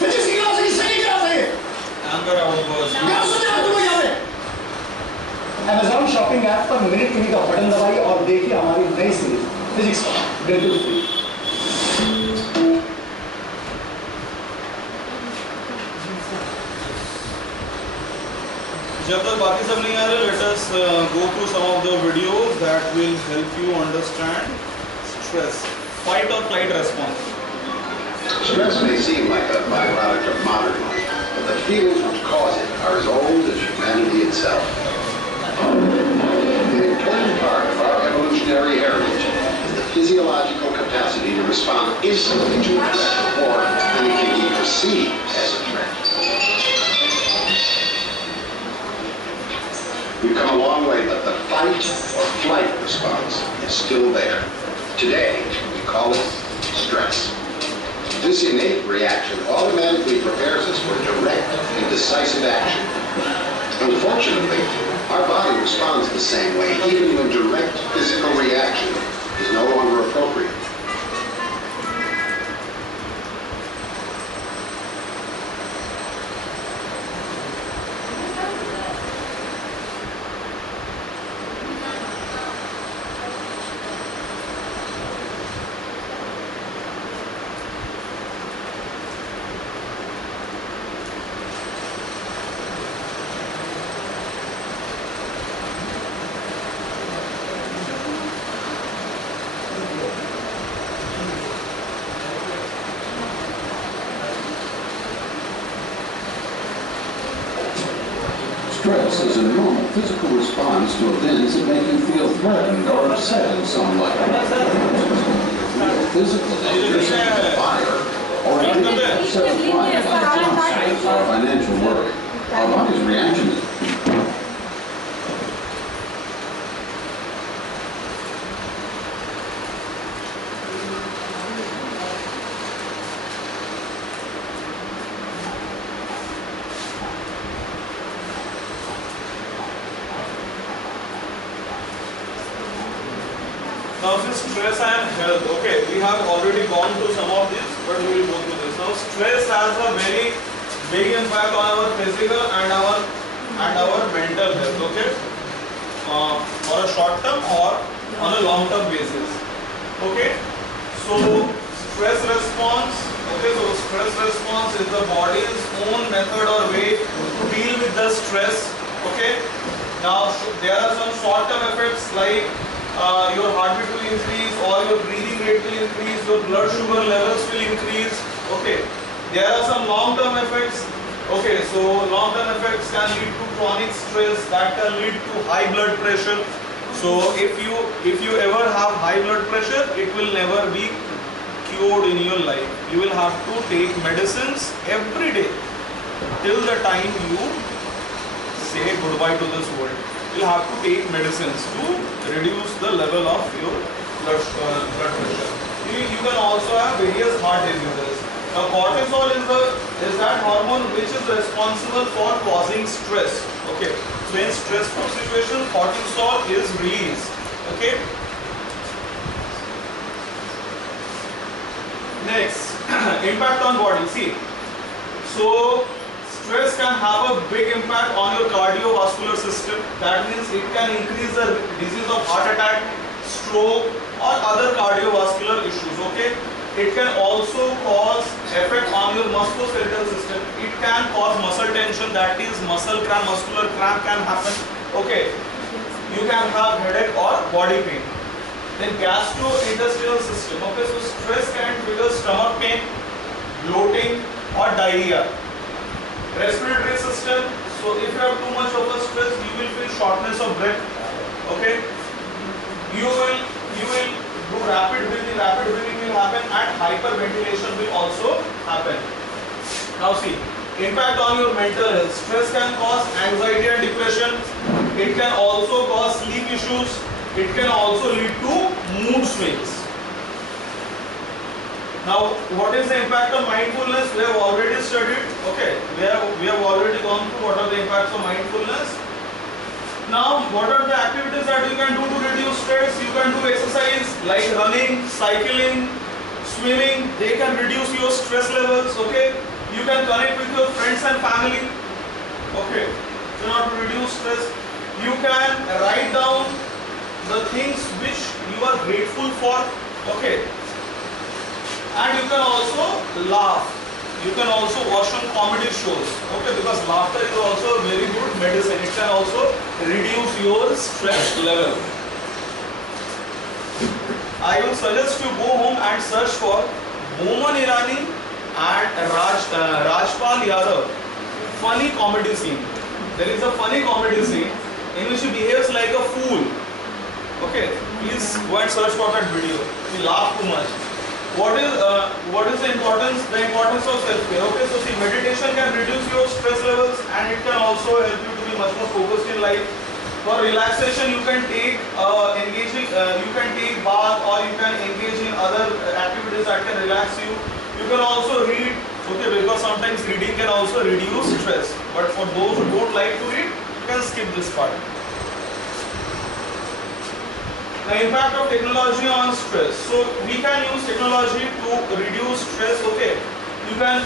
Physics की class है कि सही क्लास है? एंकर आउट बस क्या सोचा तुम लोग यहाँ पे? Amazon शॉपिंग ऐप पर मिनट टीवी का बटन दबाइए और देखिए हमारी नई सीरीज फिजिक्स बिल्कुल फ्री। जब तक बाकी सब नहीं आ रहे, let us go through some of the videos that will help you understand stress, fight or flight response. Stress may seem like a byproduct of modern life, but the feelings which cause it are as old as humanity itself. An important part of our evolutionary heritage is the physiological capacity to respond instantly to a threat or anything we perceive as a threat. We've come a long way, but the fight or flight response is still there. Today, we call it stress. This innate reaction automatically prepares us for direct and decisive action. Unfortunately, our body responds the same way, even when direct physical reaction is no longer appropriate. Stress is a normal physical response to events that make you feel threatened or upset in some way. Real physical danger such as fire or a big upset flight like job stress or financial worry. Our body's reaction is now this stress and health. Okay, we have already gone through some of this, but we will go through this. Now stress has a very big impact on our physical and our mental health. Okay, for a short term or on a long term basis. Okay, so stress response. Okay, so stress response is the body's own method or way to deal with the stress. Okay, now there are some short term effects like your heartbeat will increase or your breathing rate will increase, your blood sugar levels will increase. Okay, there are some long term effects. Okay, so long term effects can lead to chronic stress, that can lead to high blood pressure. So if you ever have high blood pressure, it will never be cured in your life. You will have to take medicines every day till the time you say goodbye to this world. You have to take medicines to reduce the level of your blood pressure. You can also have various heart diseases. Now cortisol is that hormone which is responsible for causing stress. Okay, so in stressful situation, cortisol is released. Okay. Next, impact on body. See, so stress can have a big impact on your cardiovascular system. That means it can increase the disease of heart attack, stroke or other cardiovascular issues. Okay, it can also cause effect on your musculoskeletal system. It can cause muscle tension, that is muscle cramp, muscular cramp can happen. Okay, you can have headache or body pain. Then gastrointestinal system. Okay, so stress can trigger stomach pain, bloating or diarrhea. Respiratory system, so if you have too much of a stress, you will feel shortness of breath. Okay, you will do rapid breathing will happen and hyperventilation will also happen. Now see, impact on your mental health. Stress can cause anxiety and depression. It can also cause sleep issues. It can also lead to mood swings. Now, what is the impact of mindfulness? We have already studied. Okay, we have already gone through what are the impacts of mindfulness. Now, what are the activities that you can do to reduce stress? You can do exercise like running, cycling, swimming. They can reduce your stress levels. Okay, You can connect with your friends and family. Okay. So in order to reduce stress, you can write down the things which you are grateful for. Okay. And you can also laugh. You can also watch some comedy shows. Okay, because laughter is also a very good medicine. It can also reduce your stress level. I will suggest you go home and search for Boman Irani and Rajpal Yadav funny comedy scene. There is a funny comedy scene in which he behaves like a fool. Okay, please go and search for that video. We laugh too much. What is the importance of self-care? Okay, so see, meditation can reduce your stress levels and it can also help you to be much more focused in life. For relaxation, you can take you can take bath, or you can engage in other activities that can relax you. You can also read, okay, because sometimes reading can also reduce stress. But for those who don't like to read, you can skip this part. The impact of technology on stress. So we can use technology to reduce stress. Okay, you can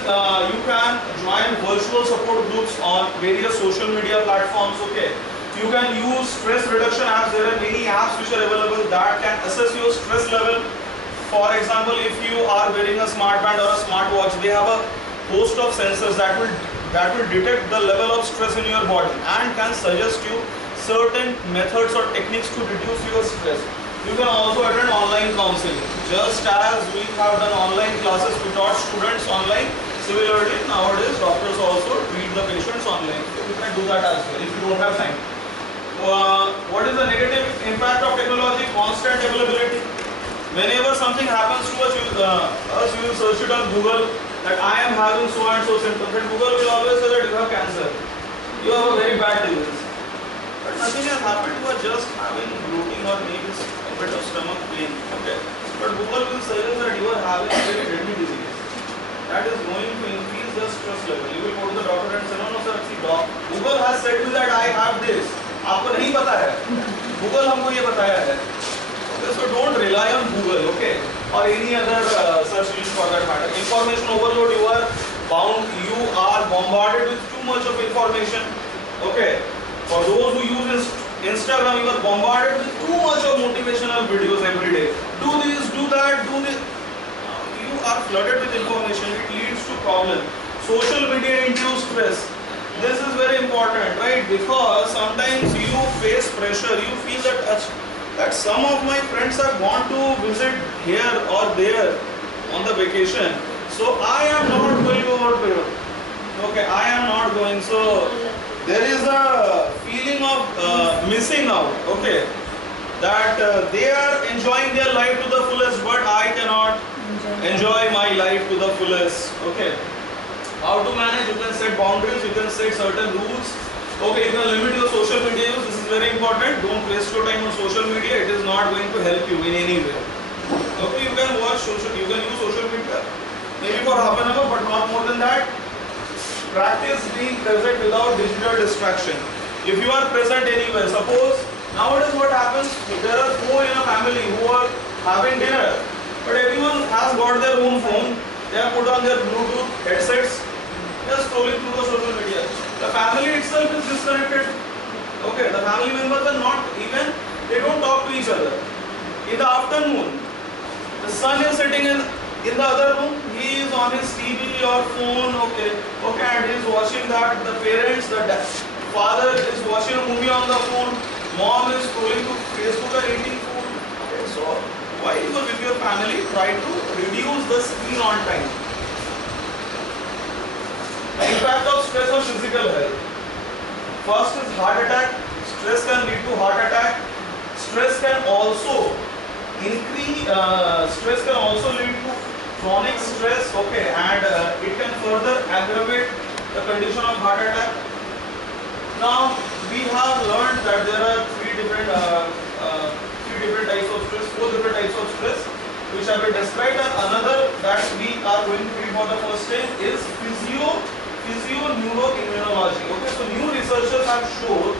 join virtual support groups on various social media platforms. Okay, you can use stress reduction apps. There are many apps which are available that can assess your stress level. For example, if you are wearing a smartband or a smartwatch, they have a host of sensors that will detect the level of stress in your body and can suggest you certain methods or techniques to reduce your stress. You can also attend online counseling. Just as we have done online classes, we taught students online. Similarly, nowadays doctors also treat the patients online. So you can do that as well if you don't have time. What is the negative impact of technology? Constant availability. Whenever something happens to us, you will search it on Google that I am having so and so symptoms. And Google will always say that you have cancer. You have a very bad disease. But nothing has happened, you are just having bloating or maybe a bit of stomach pain. Okay. But Google will suggest that you are having a very deadly disease. That is going to increase the stress level. You will go to the doctor and say, no, sir, see, Google has said to me that I have this. आपको नहीं पता है. Google हमको ये बताया है. Okay, so don't rely on Google, okay, or any other search engine for that matter. Information overload. You are bombarded with too much of information. Okay. For those who use Instagram, you are bombarded with too much of motivational videos every day. Do this, do that, do this. You are flooded with information. It leads to problems. Social media induced stress. This is very important, right? Because sometimes you face pressure. You feel that some of my friends have gone to visit here or there on the vacation. So I am not going over there. Okay, I am not going. So there is a feeling of missing out, okay, that they are enjoying their life to the fullest, but I cannot enjoy my life to the fullest, okay. How to manage? You can set boundaries, you can set certain rules, okay, you can limit your social media use. This is very important. Don't waste your time on social media. It is not going to help you in any way. Okay, you can use social media maybe for half an hour, but not more than that. Practice being present without digital distraction. If you are present anywhere, suppose nowadays what happens, there are four in a family who are having dinner, but everyone has got their own phone, they have put on their Bluetooth headsets, they are scrolling through the social media. The family itself is disconnected. Okay, the family members are not even, they don't talk to each other. In the afternoon, the son is sitting in the other room, he is on his TV or phone, okay, and he is watching that. The parents, the father is watching a movie on the phone, mom is scrolling to Facebook or eating food. Okay, so while you are with your family, try to reduce the screen on time. The impact of stress on physical health. First is heart attack. Stress can lead to heart attack. Stress can also lead to chronic stress, okay, and it can further aggravate the condition of heart attack. Now we have learned that there are four different types of stress which have been described, and another that we are going to read for the first time is physio-neuroimmunology. Okay, so new researchers have shown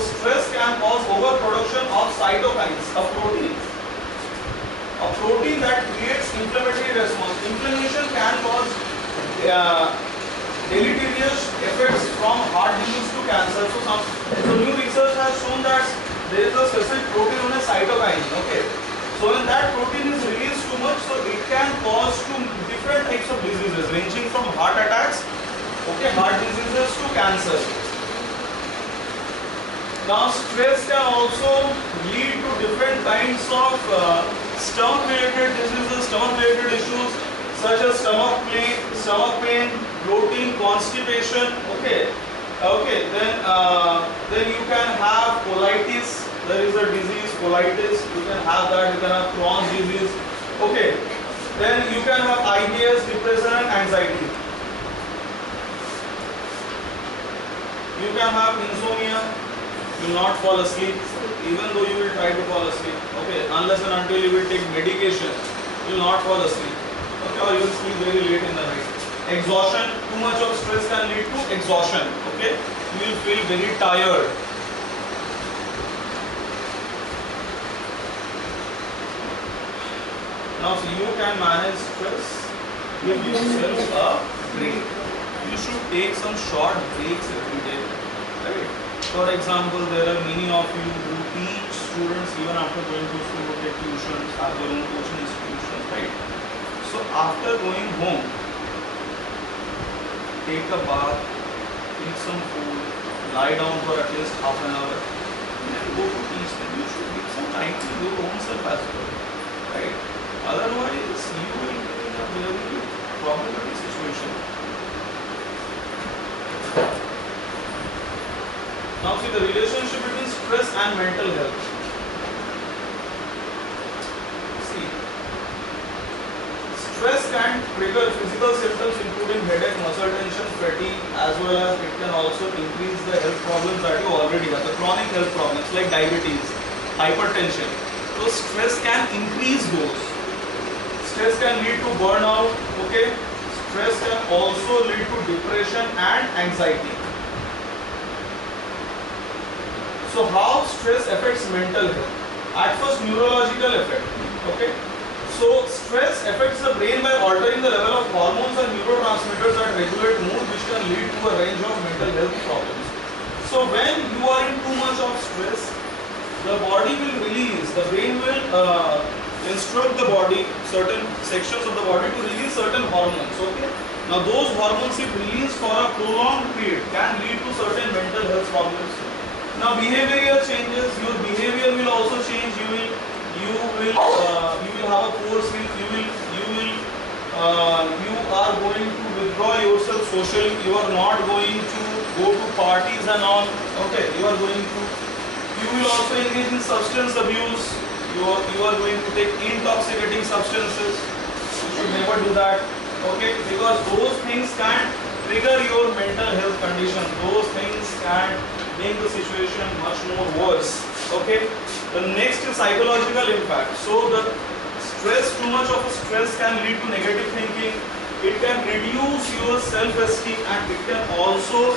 stress can cause overproduction of cytokines, a protein that creates inflammatory response. Inflammation can cause deleterious effects from heart disease to cancer. So new research has shown that there is a specific protein known as cytokine. Okay, so when that protein is released too much, so it can cause to different types of diseases, ranging from heart attacks, okay, heart diseases to cancer. Now stress can also lead to different kinds of stomach-related diseases, stomach-related issues such as stomach pain, bloating, constipation. Okay, then you can have colitis. There is a disease, colitis. You can have that. You can have Crohn's disease. Okay, then you can have IBS, depression, and anxiety. You can have insomnia. You will not fall asleep, even though you will try to fall asleep. Okay, unless and until you will take medication, you will not fall asleep. Okay, or you will sleep very late in the night. Exhaustion, too much of stress can lead to exhaustion. Okay, you will feel very tired. Now, so you can manage stress. Give yourself a break. You should take some short breaks every day. Right? For example, there are many of you who teach students even after going to school, who take tuitions, have their own coaching institutions, right? So after going home, take a bath, eat some food, lie down for at least half an hour, and then go to teach them. You should give some time to your own self as well, right? Otherwise, you will be in a very problematic situation. Now see the relationship between stress and mental health. See, stress can trigger physical symptoms including headache, muscle tension, fatigue, as well as it can also increase the health problems that you already have, the chronic health problems like diabetes, hypertension. So stress can increase those. Stress can lead to burnout, okay? Stress can also lead to depression and anxiety. So how stress affects mental health? At first, neurological effect. Okay. So stress affects the brain by altering the level of hormones and neurotransmitters that regulate mood, which can lead to a range of mental health problems. So when you are in too much of stress, the body will release, the brain will instruct the body, certain sections of the body to release certain hormones. Okay. Now those hormones, if released for a prolonged period, can lead to certain mental health problems. Now behavioral changes, your behavior will also change. You will have a poor sleep. You are going to withdraw yourself socially. You are not going to go to parties and all. Okay, you will also engage in substance abuse. You are going to take intoxicating substances. You should never do that. Okay, because those things can trigger your mental health condition. Those things can make the situation much more worse. Okay. The next is psychological impact. So the stress, too much of stress can lead to negative thinking. It can reduce your self-esteem, and it can also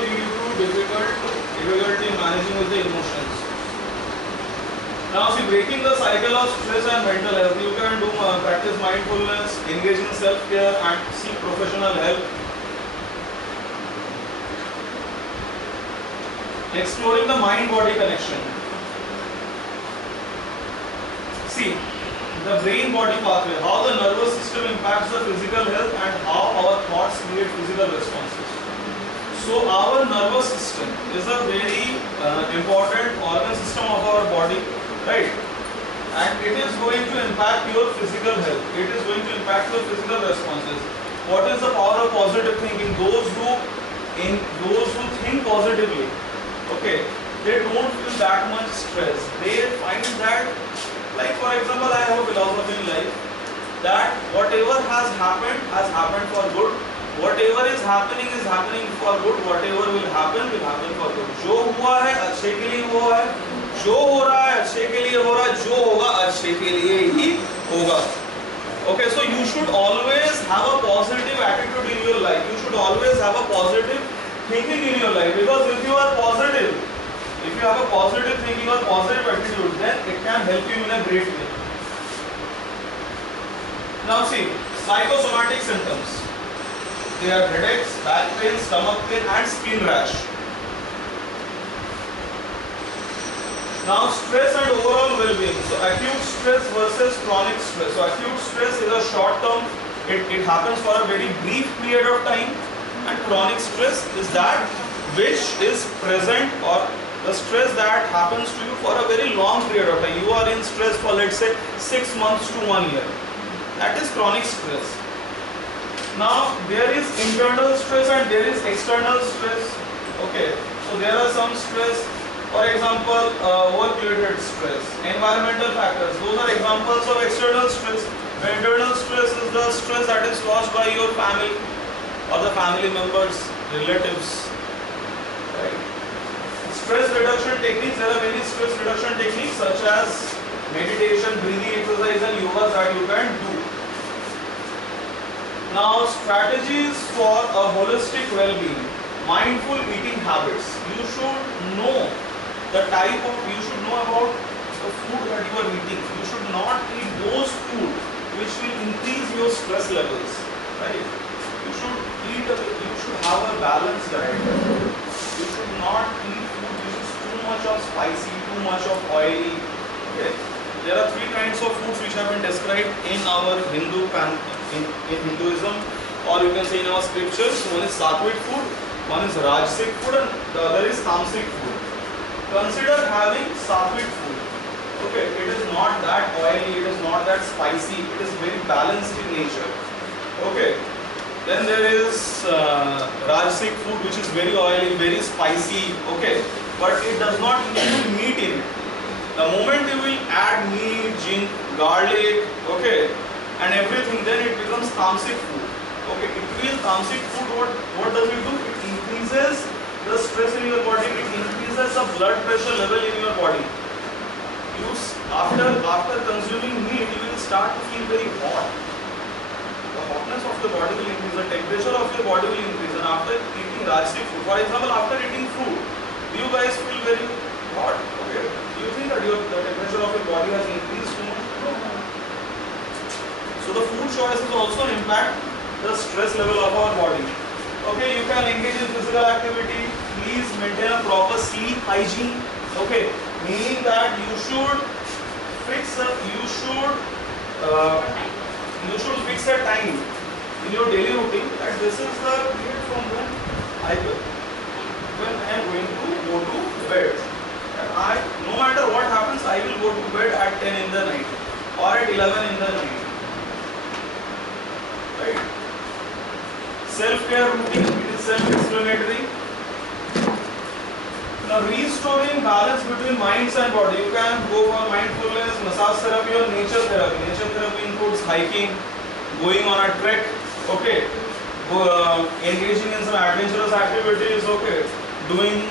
lead you to difficulty managing with the emotions. Now see, breaking the cycle of stress and mental health, you can do practice mindfulness, engage in self-care, and seek professional help. Exploring the mind-body connection. See, the brain-body pathway, how the nervous system impacts the physical health and how our thoughts create physical responses. So our nervous system is a very important organ system of our body. Right, and it is going to impact your physical health. It is going to impact your physical responses. What is the power of positive thinking? Those who think positively, okay, they don't feel that much stress. They find that, like for example, I have a philosophy in life that whatever has happened for good. Whatever is happening for good. Whatever will happen for good. जो हुआ है अच्छे के लिए हुआ है. जो हो रहा है अच्छे के लिए हो रहा है, जो होगा अच्छे के लिए ही होगा. Okay, so you should always have a positive attitude in your life. You should always have a positive thinking in your life, because if you are positive, you have a positive thinking or positive attitude, then it can help you in a great way. Now see, psychosomatic symptoms. They are headaches, back pain, stomach pain and skin rash. Now stress and overall well-being. So acute stress versus chronic stress. So acute stress is a short term, it happens for a very brief period of time, and chronic stress is that which is present, or the stress that happens to you for a very long period of time. You are in stress for, let's say, 6 months to 1 year. That is chronic stress. Now there is internal stress and there is external stress. Okay, so there are some stress, for example, work-related stress, environmental factors. Those are examples of external stress. Internal stress is the stress that is caused by your family or the family members, relatives. Right. Stress reduction techniques. There are many stress reduction techniques such as meditation, breathing exercise and yoga that you can do. Now strategies for a holistic well-being. Mindful eating habits. You should know the type of, you should know about the food that you are eating. You should not eat those food which will increase your stress levels. Right? You should have a balanced diet. You should not eat food which is too much of spicy, too much of oily. Okay? There are 3 kinds of foods which have been described in our in Hinduism, or you can say in our scriptures. One is sattvic food, one is rajasic food, and the other is tamasic food. Consider having sattvic food. Okay, it is not that oily, it is not that spicy, it is very balanced in nature. Okay. Then there is rajasic food which is very oily, very spicy, okay, but it does not include meat in it. The moment you will add meat, garlic, okay, and everything, then it becomes tamasic food. Okay, it means tamasic food, what does it do? It increases the stress in your body, it increases the blood pressure level in your body. After consuming meat, you will start to feel very hot. The hotness of the body will increase, the temperature of your body will increase, and after eating rajasic food, for example, after eating fruit, you guys feel very hot. Okay, do you think that the temperature of your body has increased too much? No. So the food choices also impact the stress level of our body. Okay, you can engage in physical activity. Please maintain a proper sleep hygiene. Okay, meaning that you should fix a time in your daily routine that this is the period from when I am going to go to bed. And no matter what happens, I will go to bed at 10 in the night or at 11 in the night. Right? Self-care routine, it is self-explanatory. Now restoring balance between minds and body. You can go for mindfulness, massage therapy or nature therapy. Nature therapy includes hiking, going on a trek, okay, engaging in some adventurous activities, okay, doing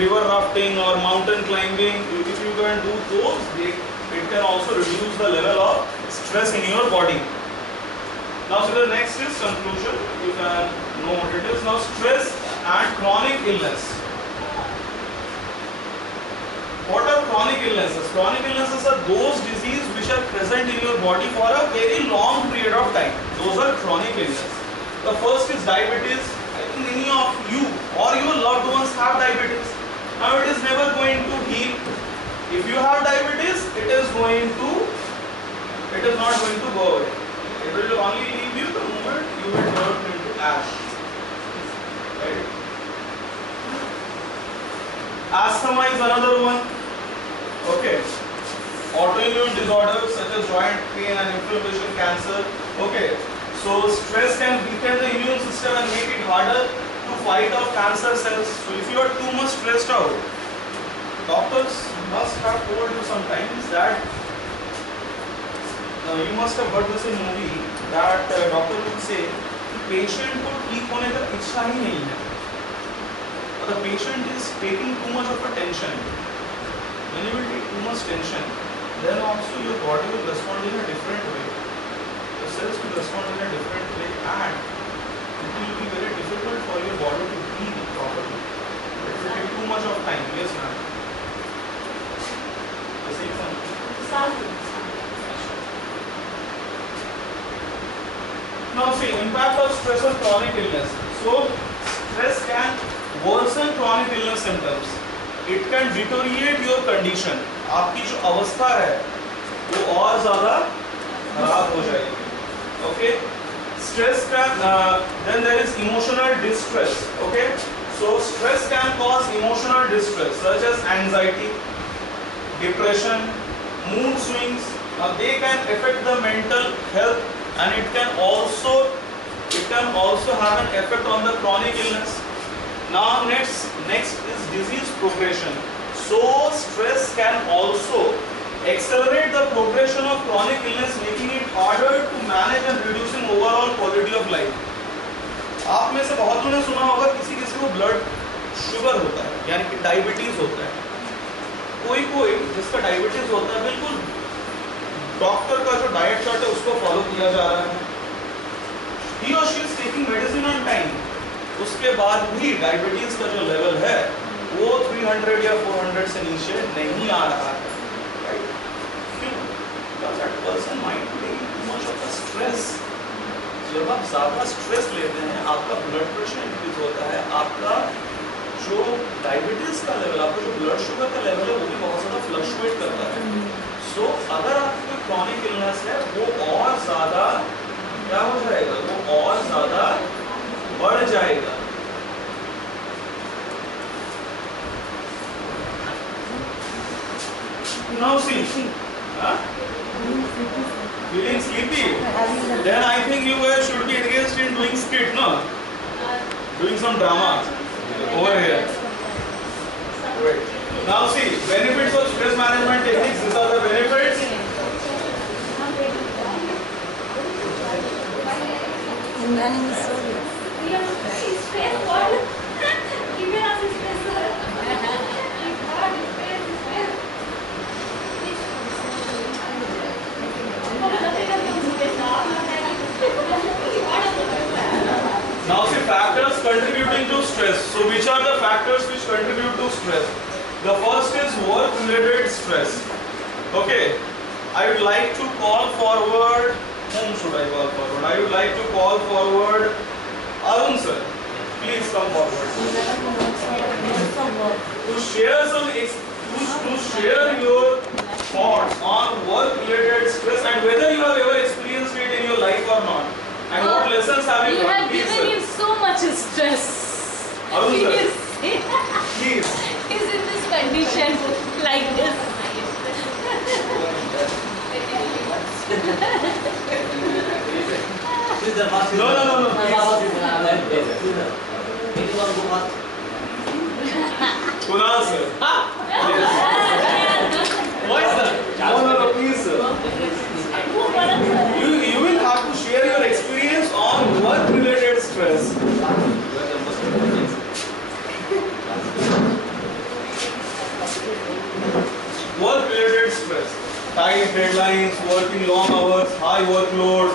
river rafting or mountain climbing. If you can do those, it can also reduce the level of stress in your body. Now, so the next is conclusion. You can know what it is. Now, stress and chronic illness. What are chronic illnesses? Chronic illnesses are those diseases which are present in your body for a very long period of time. Those are chronic illnesses. The first is diabetes. I think many of you or your loved ones have diabetes. Now it is never going to heal. If you have diabetes, it is not going to go away. It will only leave you the moment you will turn into ash. Right? Asthma is another one. Okay. Autoimmune disorders such as joint pain and inflammation, cancer. Okay. So stress can weaken the immune system and make it harder to fight off cancer cells. So if you are too much stressed out, doctors must have told you sometimes that you must have heard this in movie that doctor would say patient को ठीक होने का इच्छा ही नहीं है. The patient is taking too much of a tension. When you will take too much tension, then also your body will respond in a different way. The cells will respond in a different way, and it will be very difficult for your body to heal properly. It will take too much of time. Yes, ma'am. Now see, impact of stress on chronic illness. So stress can worsen chronic illness symptoms. It can deteriorate your condition. आपकी जो अवस्था है वो और ज़्यादा खराब हो जाएगी. Okay? Stress can then there is emotional distress. Okay? So stress can cause emotional distress such as anxiety, depression, mood swings. They can affect the mental health, and it can also have an effect on the chronic illness. Now next is disease progression. So stress can also accelerate the progression of chronic illness, making it harder to manage and reducing overall quality of life. आप में से बहुतों ने सुना होगा किसी को blood sugar होता है, यानी कि डायबिटीज होता है. कोई जिसका डायबिटीज होता है बिल्कुल डॉक्टर का जो डाइट चार्ट है उसको फॉलो किया जा रहा है. He or she is taking medicine on time. उसके बाद भी डायबिटीज का जो लेवल है वो 300 या 400 से नीचे नहीं आ रहा है. Right? Because that person might be taking too much of a stress. जब आप ज़्यादा स्ट्रेस लेते हैं आपका ब्लड प्रेशर इंक्रीज होता है, आपका जो डायबिटीज का लेवल, आपका जो ब्लड शुगर का लेवल है वो भी बहुत ज़्यादा फ्लक्चुएट करता है. सो अगर आपको क्रॉनिक इलनेस है वो और ज़्यादा क्या हो जाएगा, वो और ज़्यादा बढ़ जाएगा. Now see, feeling sleepy? Then I think you guys should be engaged in doing skit, no? Doing some drama over here. Wait. Now see, benefits of stress management techniques. These are the benefits. Now see, factors contributing to stress. So which are the factors which contribute to stress? The first is work-related stress. Okay, I would like to call forward. Whom should I call forward? I would like to call forward Arun sir. Please come forward. To share to share your thoughts on work-related stress and whether you have ever experienced it in your life or not, and what lessons have you learned? You have given him so much stress. Arun sir, He please. is in this condition like this. No. Kunal sir. Why sir? No, please sir. You will have to share your experience on work-related stress. Work-related stress. Tight deadlines, working long hours, high workload.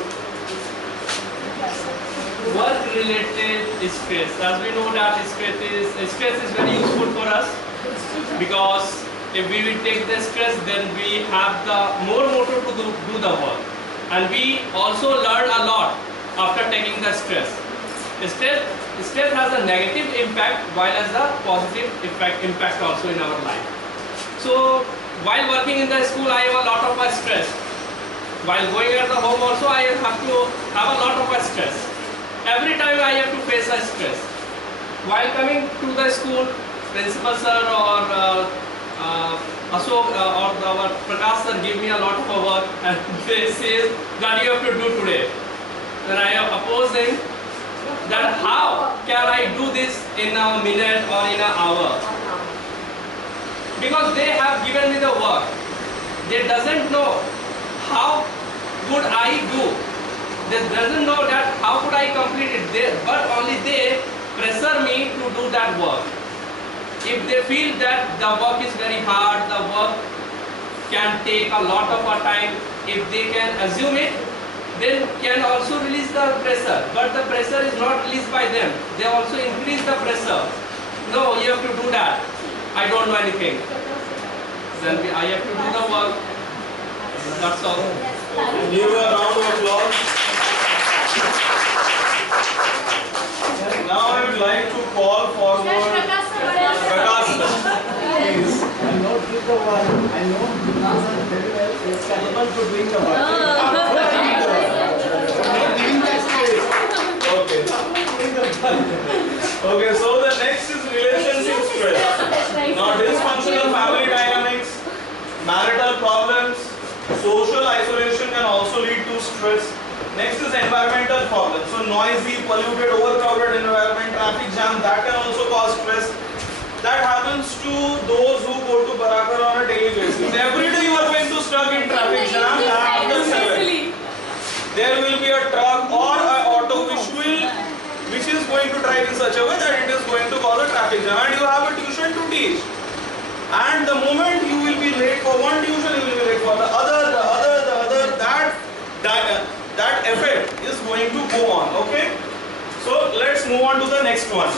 Work-related stress. As we know that stress is very useful for us, because if we will take the stress, then we have the more motive to do the work, and we also learn a lot after taking the stress. Stress has a negative impact while as a positive impact also in our life. So while working in the school, I have a lot of stress. While going at the home also, I have to have a lot of stress. Every time I have to face a stress. While coming to the school, principal sir or Ashok or our Prakash sir give me a lot of work, and they say that you have to do today. Then I am opposing that how can I do this in a minute or in an hour? Because they have given me the work. They doesn't know how could I do. They doesn't know that how could I complete it. But only they pressure me to do that work. If they feel that the work is very hard, the work can take a lot of our time, if they can assume it, then can also release the pressure. But the pressure is not released by them. They also increase the pressure. No, you have to do that. I don't know anything. then I have to do the work. That's all. Give a round of applause. Now I would like to call forward Prakash. Please. I know give the work. I know very well is capable to doing the work. Giving the space. Okay. Okay, so the next is relationship stress. Now dysfunctional family dynamics, marital problems, social isolation can also lead to stress. Next is environmental problems. So noisy, polluted, overcrowded environment, traffic jam, that can also cause stress. That happens to those who go to Barakar on a daily basis. Every day you are going to stuck in traffic jam after 7. There will be a truck or an auto which is going to drive in such a way that it is going to cause a traffic jam, and you have a tuition to teach. And the moment you will be late for one tuition, you will be late for the other, that effect is going to go on. Okay? So let's move on to the next one.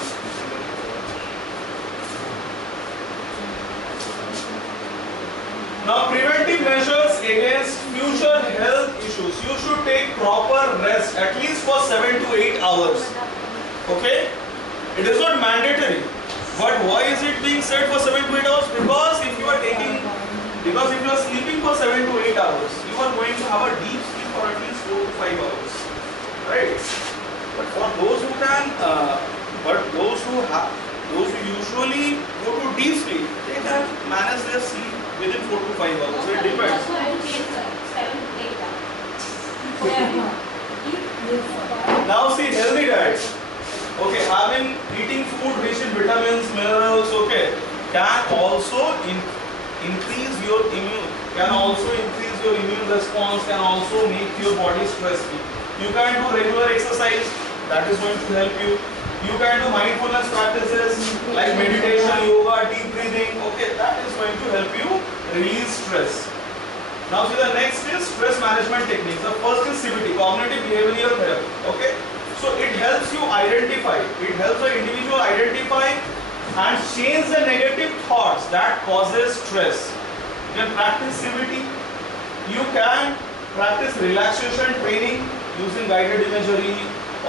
Now, preventive measures against future health issues. You should take proper rest at least for 7 to 8 hours. Okay? It is not mandatory. But why is it being said for 7 to 8 hours? Because if you are sleeping for 7 to 8 hours, you are going to have a deep sleep for at least 4 to 5 hours. Right? But for those who usually go to deep sleep, they can manage their sleep within 4 to 5 hours. So it depends. Now see, healthy diet. Okay, eating food rich in vitamins, minerals, okay, can also increase your immune response, can also make your body stress free. You can do regular exercise, that is going to help you. You can do mindfulness practices like meditation, yoga, deep breathing, okay, that is going to help you release stress. Now see, the next is stress management techniques. The first is CBT, cognitive behavioral therapy, okay. So it helps you identify, it helps the individual identify and change the negative thoughts that causes stress. You can practice CBT, you can practice relaxation training using guided imagery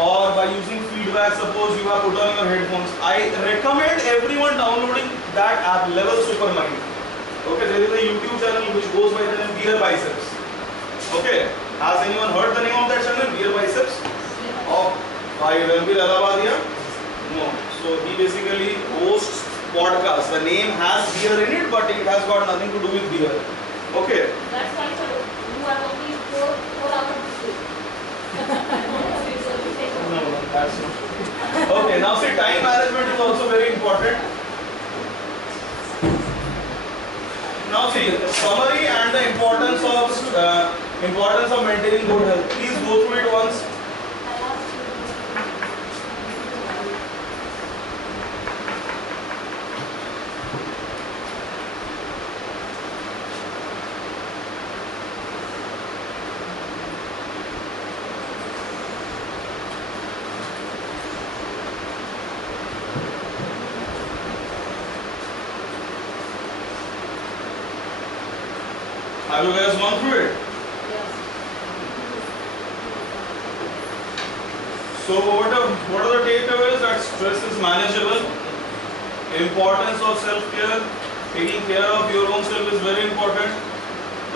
or by using feedback. Suppose you have put on your headphones. I recommend everyone downloading that app, Level Supermind. Okay, there is a YouTube channel which goes by the name Beer Biceps. Okay, has anyone heard the name of that channel, Beer Biceps? By Ranbir Alabadiya? No. So he basically hosts podcasts. The name has beer in it, but it has got nothing to do with beer. Okay. That's why you are only 4 hours to sleep. No, that's not. Okay, now see, time management is also very important. Now see, summary and the importance of maintaining good health. Please go through it once. Have you guys gone through it? Yes. So what are the takeaways? That stress is manageable. Importance of self-care. Taking care of your own self is very important.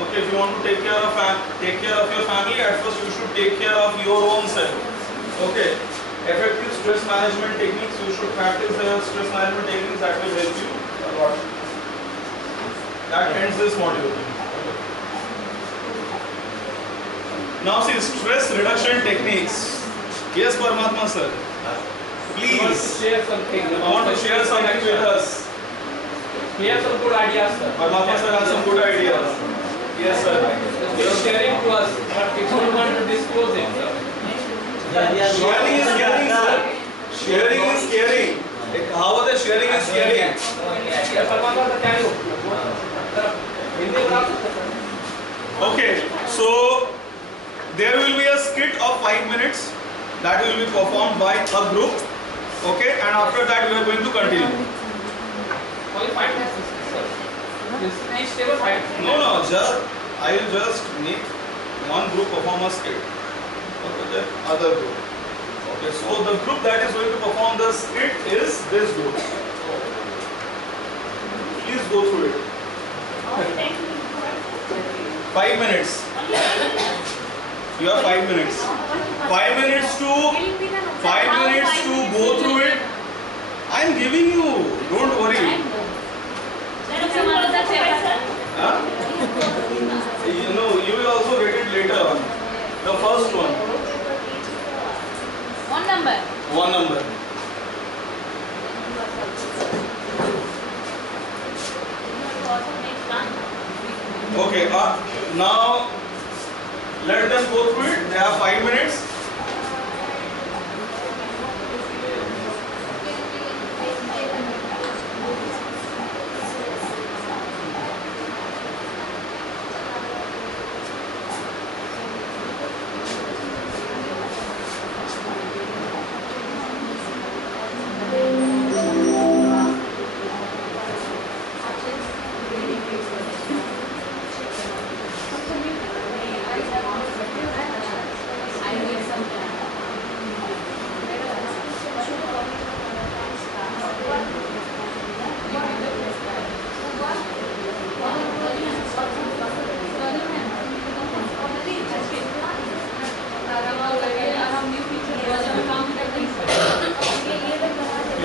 Okay, if you want to take care of your family, at first you should take care of your own self. Okay. Effective stress management techniques. You should practice the stress management techniques that will help you a lot. That ends this module. Now see, stress reduction techniques. Yes, Paramatma sir. Please. I want to share something. I want to share something with us. We have some good ideas, sir. Paramatma sir has some good ideas. Yes, sir. They are sharing to us, but we don't want to disclose it, sir. Sharing is caring, sir. Sharing is caring. How are the sharing is caring? Paramatma sir, can you? Okay, so there will be a skit of 5 minutes that will be performed by a group. Okay, and after that we are going to continue. Only 5 minutes, sir. Each table 5 minutes. No, I will just make one group perform a skit. Okay, the other group. Okay, so the group that is going to perform the skit is this group. Please go through it. 5 minutes. You have 5 minutes. 5 minutes to go through it. I am giving you. Don't worry. Huh? You know, you will also get it later on. The first one. One number. One number. Okay, now let them go through it. They have 5 minutes.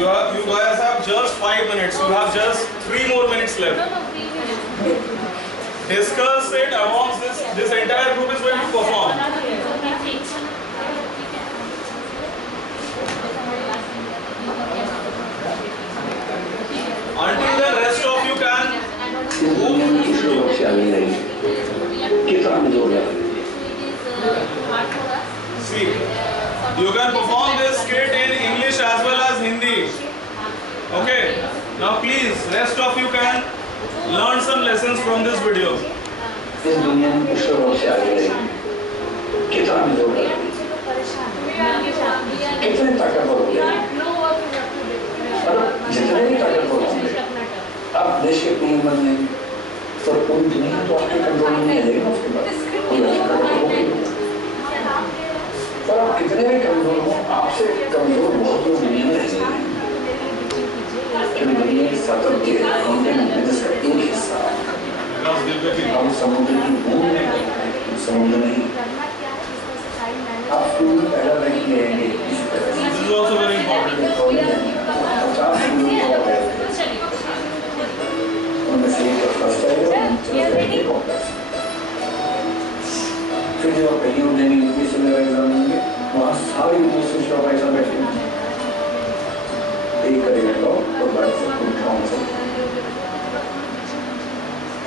You guys have just 5 minutes. You have just 3 more minutes left. Discuss it amongst this entire group is going to perform. Until the rest of you can see, you can perform this skit in English as well as Hindi. Okay, now please, rest of you can learn some lessons from this video. इस दुनिया में पुष्कर और से आगे रहेगी कितना भी जोर लगेगी कितने ताकतवर हो गए और जितने भी ताकतवर होंगे आप देश के नहीं बनने तो कोई दुनिया तो आपके कंट्रोल में नहीं रहेगा उसके बाद कोई आपका कंट्रोल नहीं और आप कितने भी कमजोर हो आपसे कमजोर बहुत लोग दुनिया में रहेंगे दुनिया की सतत के कॉन्टिनेंट में जिसका एक हिस्सा हम समुद्र की बूंद में समुद्र नहीं आप फूल पैदा नहीं करेंगे इस तरह से This is also very important. 50 फूल उनमें से एक फर्स्ट आएगा फिर जब आप कहीं उठेंगे यूपीएससी में एग्जाम होंगे वहाँ सारे यूपीएससी स्टॉप एग्जाम बैठेंगे एक करेगा टॉप और बाकी सब कुछ काउंसिल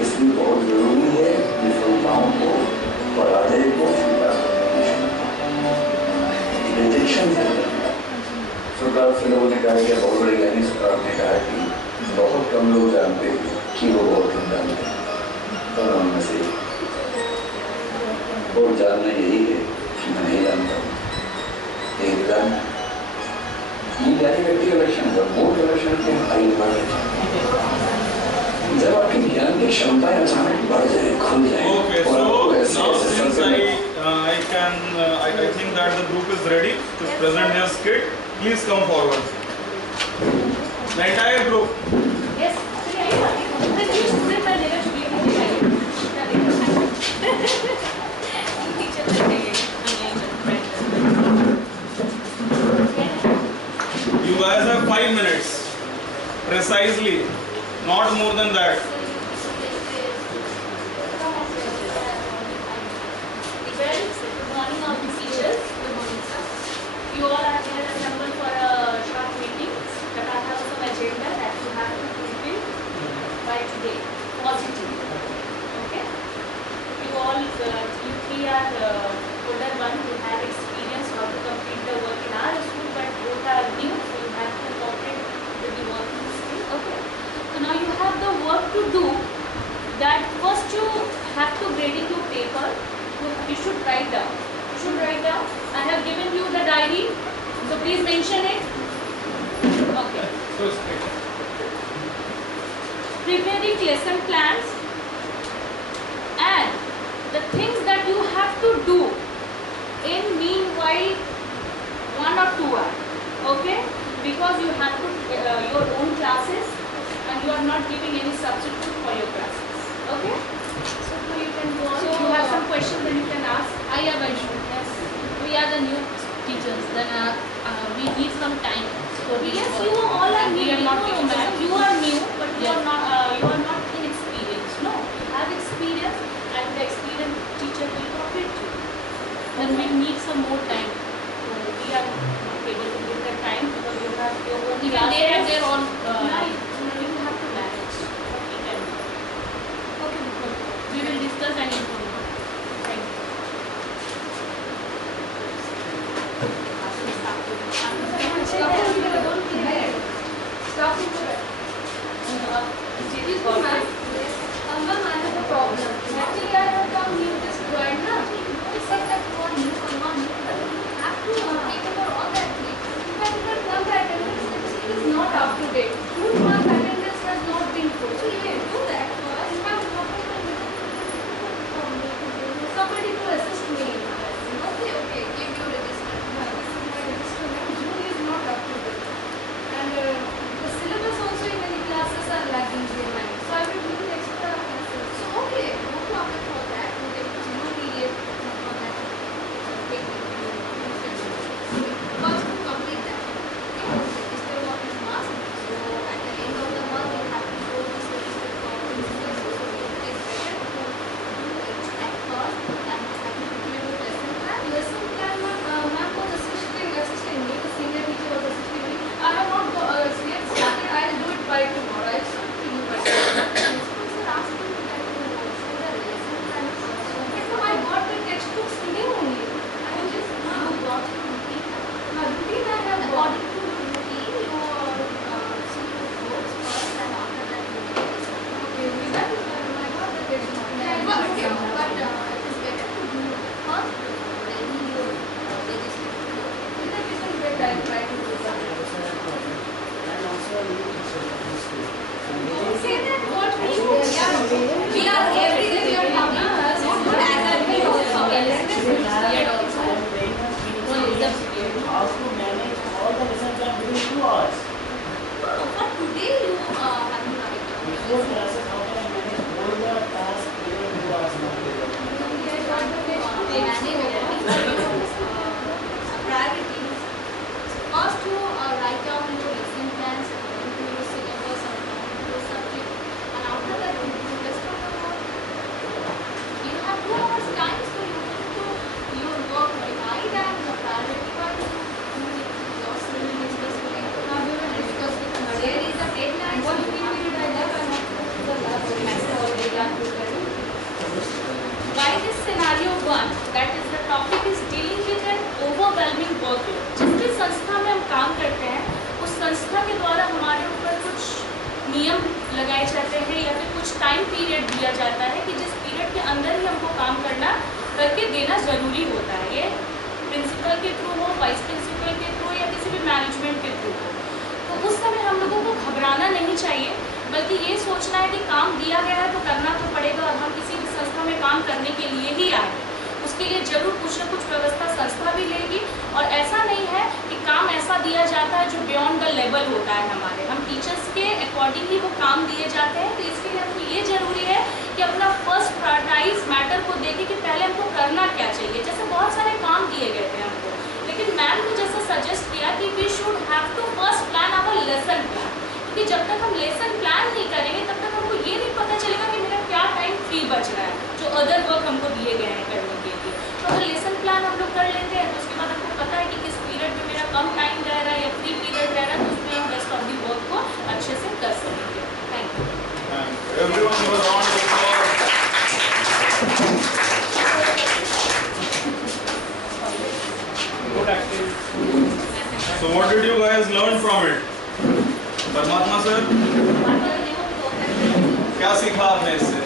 इसलिए बहुत जरूरी है विफलताओं को पराजय को रिजेक्शन सरकार से लोगों ने कहा कि बहुत बड़ी ज्ञानी सरकार ने कहा कि बहुत कम लोग जानते कि वो बहुत कम जानते और उनमें से और जानना यही है कि मैं नहीं जानता हूँ एक जानना ये ज्ञानी व्यक्ति का लक्षण है मूल का लक्षण के हाई माने जब आपकी ज्ञान की क्षमताएं अचानक बढ़ जाए खुल जाए Okay, so now since I think that the group is ready to present their skit, please come forward. The entire group. Yes. You guys have 5 minutes, precisely, not more than that. Morning of the teachers. You all are here assembled for a short meeting, but I have some agenda that you have to fulfill by today, positively. Okay? You all, you three are older one who have experience how to complete the work in our school, but both are new, so you have to cooperate with the working skill. Okay? So now you have the work to do. That first you have to grading your paper. You should write down. You should write down. I have given you the diary, so please mention it. Okay. So straight. preparing lesson plans, and the things that you have to do in meanwhile 1 or 2 hours, okay? Because you have to your own classes and you are not giving any substitute for your classes, okay? So you can go on. So you have some questions then you can ask. I have a issue. Yes. We are the new teachers, then we need some time. So Yes, you all are new. We are not given ma'am. time. You are new, but you Yes. are not inexperienced. No, you have experience, and the experienced teacher will cooperate you. Then we need some more time. So we are not able to give that time because you have your own Even classes. they have their own. You have to manage. Okay, then. Okay, We will discuss and inform you. thank you. Stop it. Ma'am, I have a problem. Actually, I have come new this joined na. They say that you are new, but you have to take over all that thing. But the attendance it is not up to date. 2 month attendance has not been put. So you can do that for us. Somebody to assist me. Okay, give you register. This is my register name. June is not up to date. And the syllabus also in many classes are lagging behind. So I will do extra classes. So okay, no problem for that. We can no period for that. Take first to complete that. Register what is must. So at the end of the month you have to show this register for principals. So it is better to do it at first than having to do lesson plan. Lesson plan ma'am was assisting me. The senior teacher was assisting me. I have not yet started. I will do it by tomorrow. I will start to you by tomorrow. Principals are asking me that to show the lesson plan. Okay, so I got the textbooks today only. I will just got the routine. Routine I have got it to routine. You see the books first and after that you will get it. Okay, with that I got the textbook. But it is better to do first then you register. With that you can get I try to do that. Say that what we are every day we are coming as good as a we also Period also. How to manage all the lessons are within 2 hours. for today you have to write down. Before classes, how can I manage all the tasks within 2 hours? They manage priorities. First to write down your lesson plans according to your syllabus and according to your subject, and after that you do the rest of the work. You have 2 hours time, so you need to your work divide and priority wise you need your student discuss with discuss with them. There is a deadline. What do you need to Why this scenario 1, that is the topic is dealing with an overwhelming workload. जिस भी संस्था में हम काम करते हैं उस संस्था के द्वारा हमारे ऊपर कुछ नियम लगाए जाते हैं या फिर कुछ टाइम पीरियड दिया जाता है कि जिस पीरियड के अंदर ही हमको काम करके देना ज़रूरी होता है। ये प्रिंसिपल के थ्रू हो, वाइस प्रिंसिपल के थ्रू या किसी भी मैनेजमेंट के थ्रू हो, तो उस समय हम लोगों को घबराना नहीं चाहिए, बल्कि ये सोचना है कि काम दिया गया है तो करना तो पड़ेगा और हम किसी भी संस्था में काम करने के लिए ही आए हैं। उसके लिए जरूर कुछ न कुछ व्यवस्था संस्था भी लेगी, और ऐसा नहीं है कि काम ऐसा दिया जाता है जो बियॉन्ड द लेवल होता है हमारे, हम टीचर्स के अकॉर्डिंग ही वो काम दिए जाते हैं। तो इसके लिए हमको ये जरूरी है कि अपना फर्स्ट प्रायोरिटाइज मैटर को देखें कि पहले हमको करना क्या चाहिए। जैसे बहुत सारे काम दिए गए थे हमको, लेकिन मैम ने जैसे सजेस्ट किया कि we should have to first plan our lesson plan, क्योंकि जब तक हम लेसन प्लान नहीं करेंगे तब तक हमको ये नहीं पता चलेगा कि मेरा क्या टाइम फ्री बच रहा है जो अदर वर्क हमको दिए गए हैं करने के लिए। तो अगर लेसन प्लान हम लोग कर लेते हैं तो उसके बाद हमको पता है कि किस पीरियड में मेरा कम टाइम रह रहा है या फ्री पीरियड रह रहा है, तो उसमें हम रेस्ट ऑफ दी वर्क को अच्छे से कर सकेंगे। Thank you. Everyone give a round of applause. Good activity. So what did you guys learn from it? परमात्मा सर, क्या सीखा आपने इससे?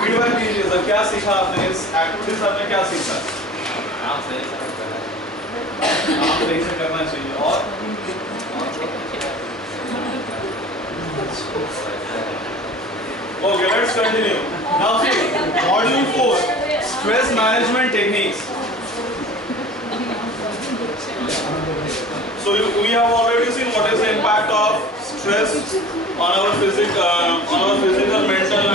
फीडबैक दीजिए सर, क्या सीखा आपने इस एक्टिविटी से? आपने क्या सीखा? काम सही से करना चाहिए। और Okay, let's continue. Now see, module 4, stress management techniques. So we have already seen what is the impact of stress on our physical, mental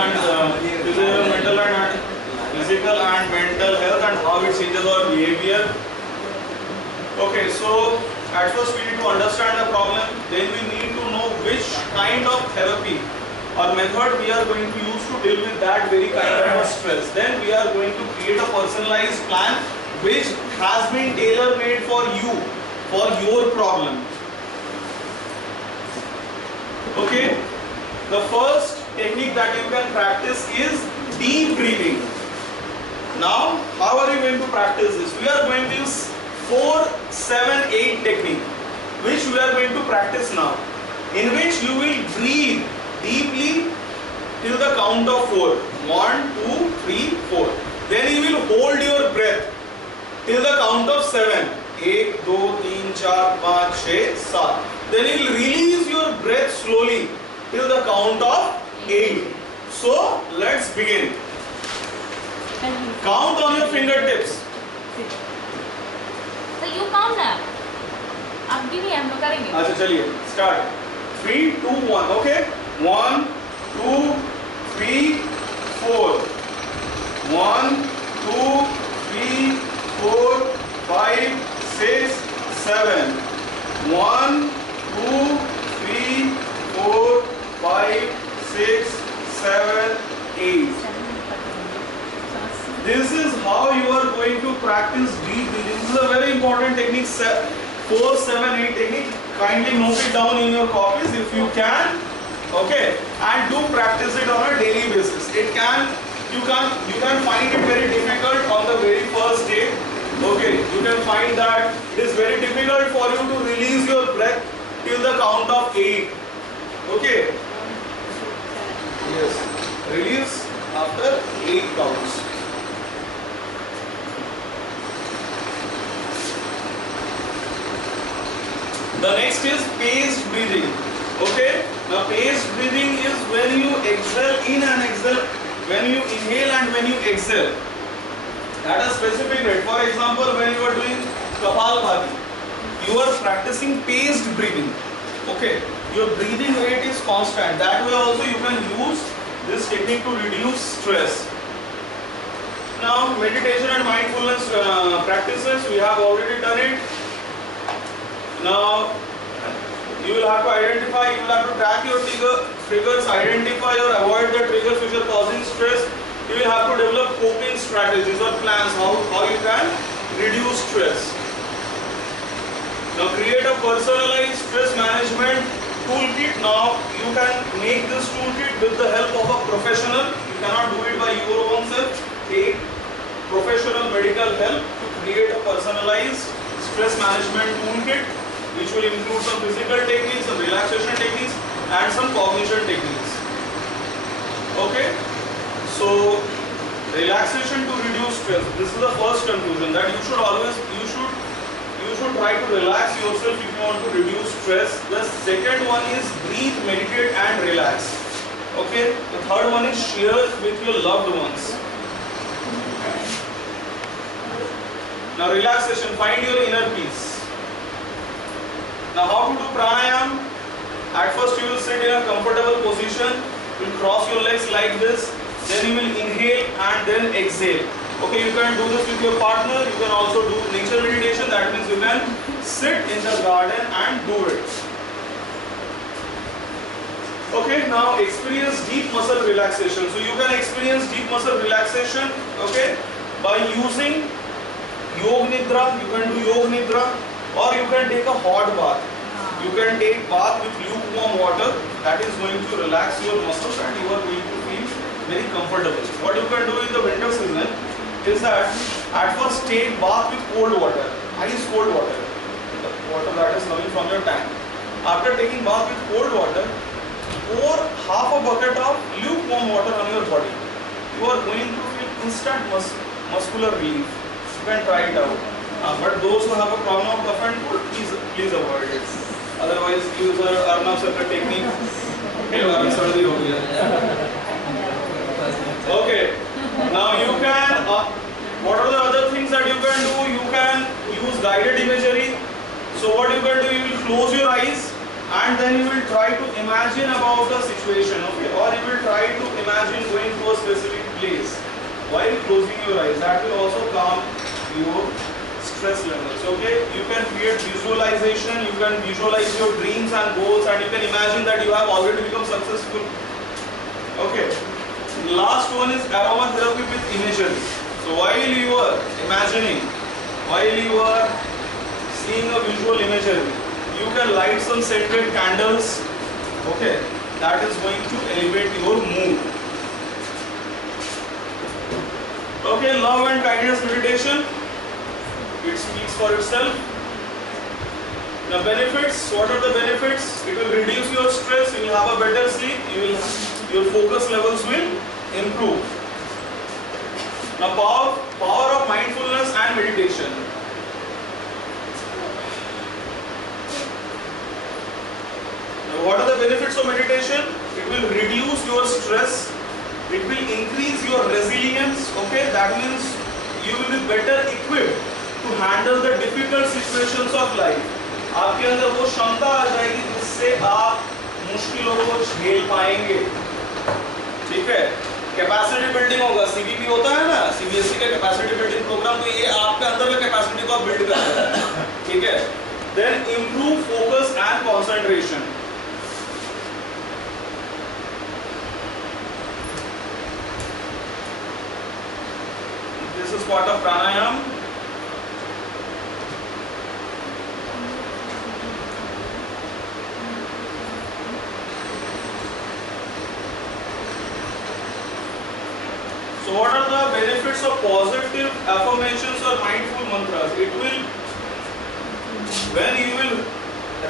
and mental health, and how it changes our behavior. Okay, so at first we need to understand the problem, then we need to know which kind of therapy or method we are going to use to deal with that very kind of stress. Then we are going to create a personalized plan which has been tailor-made for you, for your problem. Okay, the first technique that you can practice is deep breathing. Now, how are you going to practice this? We are going to use 4-7-8 technique, which we are going to practice now, in which you will breathe deeply till the count of 4. 1, 2, 3, 4. Then you will hold your breath till the count of 7. 1, 2, 3, 4, 5, 6, 7. Then you will release your breath slowly till the count of 8. So let's begin. Count on your fingertips. So you count now. अब भी नहीं हम लोग करेंगे. अच्छा चलिए start. 3, 2, 1. Okay. 1, 2, 3, 4. 1, 2, 3, 4, 5, 6, 7. 1, 2, 3, 4, 5, 6, 7, 8. This is how you are going to practice deep breathing. This is a very important technique. 4-7-8 technique. Kindly note it down in your copies if you can. Okay, and do practice it on a daily basis. You can find it very difficult on the very first day. Okay, you can find that it is very difficult for you to release your breath till the count of 8. Okay. Yes. Release after 8 counts. The next is paced breathing. Okay. Now paced breathing is when you exhale in and exhale, when you inhale and when you exhale at a specific rate. For example, when you are doing Kapalbhati, you are practicing paced breathing. Okay, your breathing rate is constant. That way also you can use this technique to reduce stress. Now meditation and mindfulness practices, we have already done it. Now you will have to identify, you will have to track your triggers, identify or avoid the triggers which are causing stress. You will have to develop coping strategies or plans how you can reduce stress. Now create a personalized stress management toolkit. Now you can make this toolkit with the help of a professional. You cannot do it by your own self. Take professional medical help to create a personalized stress management toolkit, which will include some physical techniques, some relaxation techniques, and some cognition techniques. Okay, so relaxation to reduce stress. This is the first conclusion, that you should try to relax yourself if you want to reduce stress. The second one is breathe, meditate, and relax. Okay, the third one is share with your loved ones. Now relaxation, find your inner peace. Now how to do pranayam? At first you will sit in a comfortable position, you will cross your legs like this, then you will inhale and then exhale. Okay, you can do this with your partner, you can also do nature meditation, that means you can sit in the garden and do it. Okay, now experience deep muscle relaxation. So you can experience deep muscle relaxation, okay, by using Yog Nidra. You can do Yog Nidra, or you can take a hot bath. You can take bath with lukewarm water. That is going to relax your muscles and you are going to feel very comfortable. What you can do in the winter season is that at first take bath with cold water, ice cold water, the water that is coming from your tank. After taking bath with cold water, pour half a bucket of lukewarm water on your body. You are going to feel instant muscular relief. You can try it out. But those who have a problem of cough and cold, please avoid it. otherwise use Arnab sir का technique. सर्दी हो गया. Okay, now you can what are the other things that you can do? You can use guided imagery. So what you can do, you will close your eyes and then you will try to imagine about a situation, okay, or you will try to imagine going to a specific place while closing your eyes. That will also calm your stress levels, okay. You can create visualization, you can visualize your dreams and goals, and you can imagine that you have already become successful, okay. Last one is aromatherapy with imagery. So while you are imagining, while you are seeing a visual imagery, you can light some scented candles, okay, that is going to elevate your mood. Okay, love and kindness meditation, it speaks for itself. The benefits, what are the benefits? It will reduce your stress, you will have a better sleep, your focus levels will improve. Now power of mindfulness and meditation. Now, what are the benefits of meditation? It will reduce your stress, it will increase your resilience, okay, that means you will be better equipped to handle the difficult situations of life. आपके अंदर वो क्षमता आ जाएगी जिससे आप मुश्किलों को झेल पाएंगे, ठीक है. कैपेसिटी बिल्डिंग होगा, सीबीपी होता है ना, सीबीएसई का कैपेसिटी बिल्डिंग प्रोग्राम, तो ये आपके अंदर में कैपेसिटी को आप बिल्ड कर रहे हैं, ठीक है. Then improve focus and concentration. This is part of pranayama. So what are the benefits of positive affirmations or mindful mantras? It will, when you will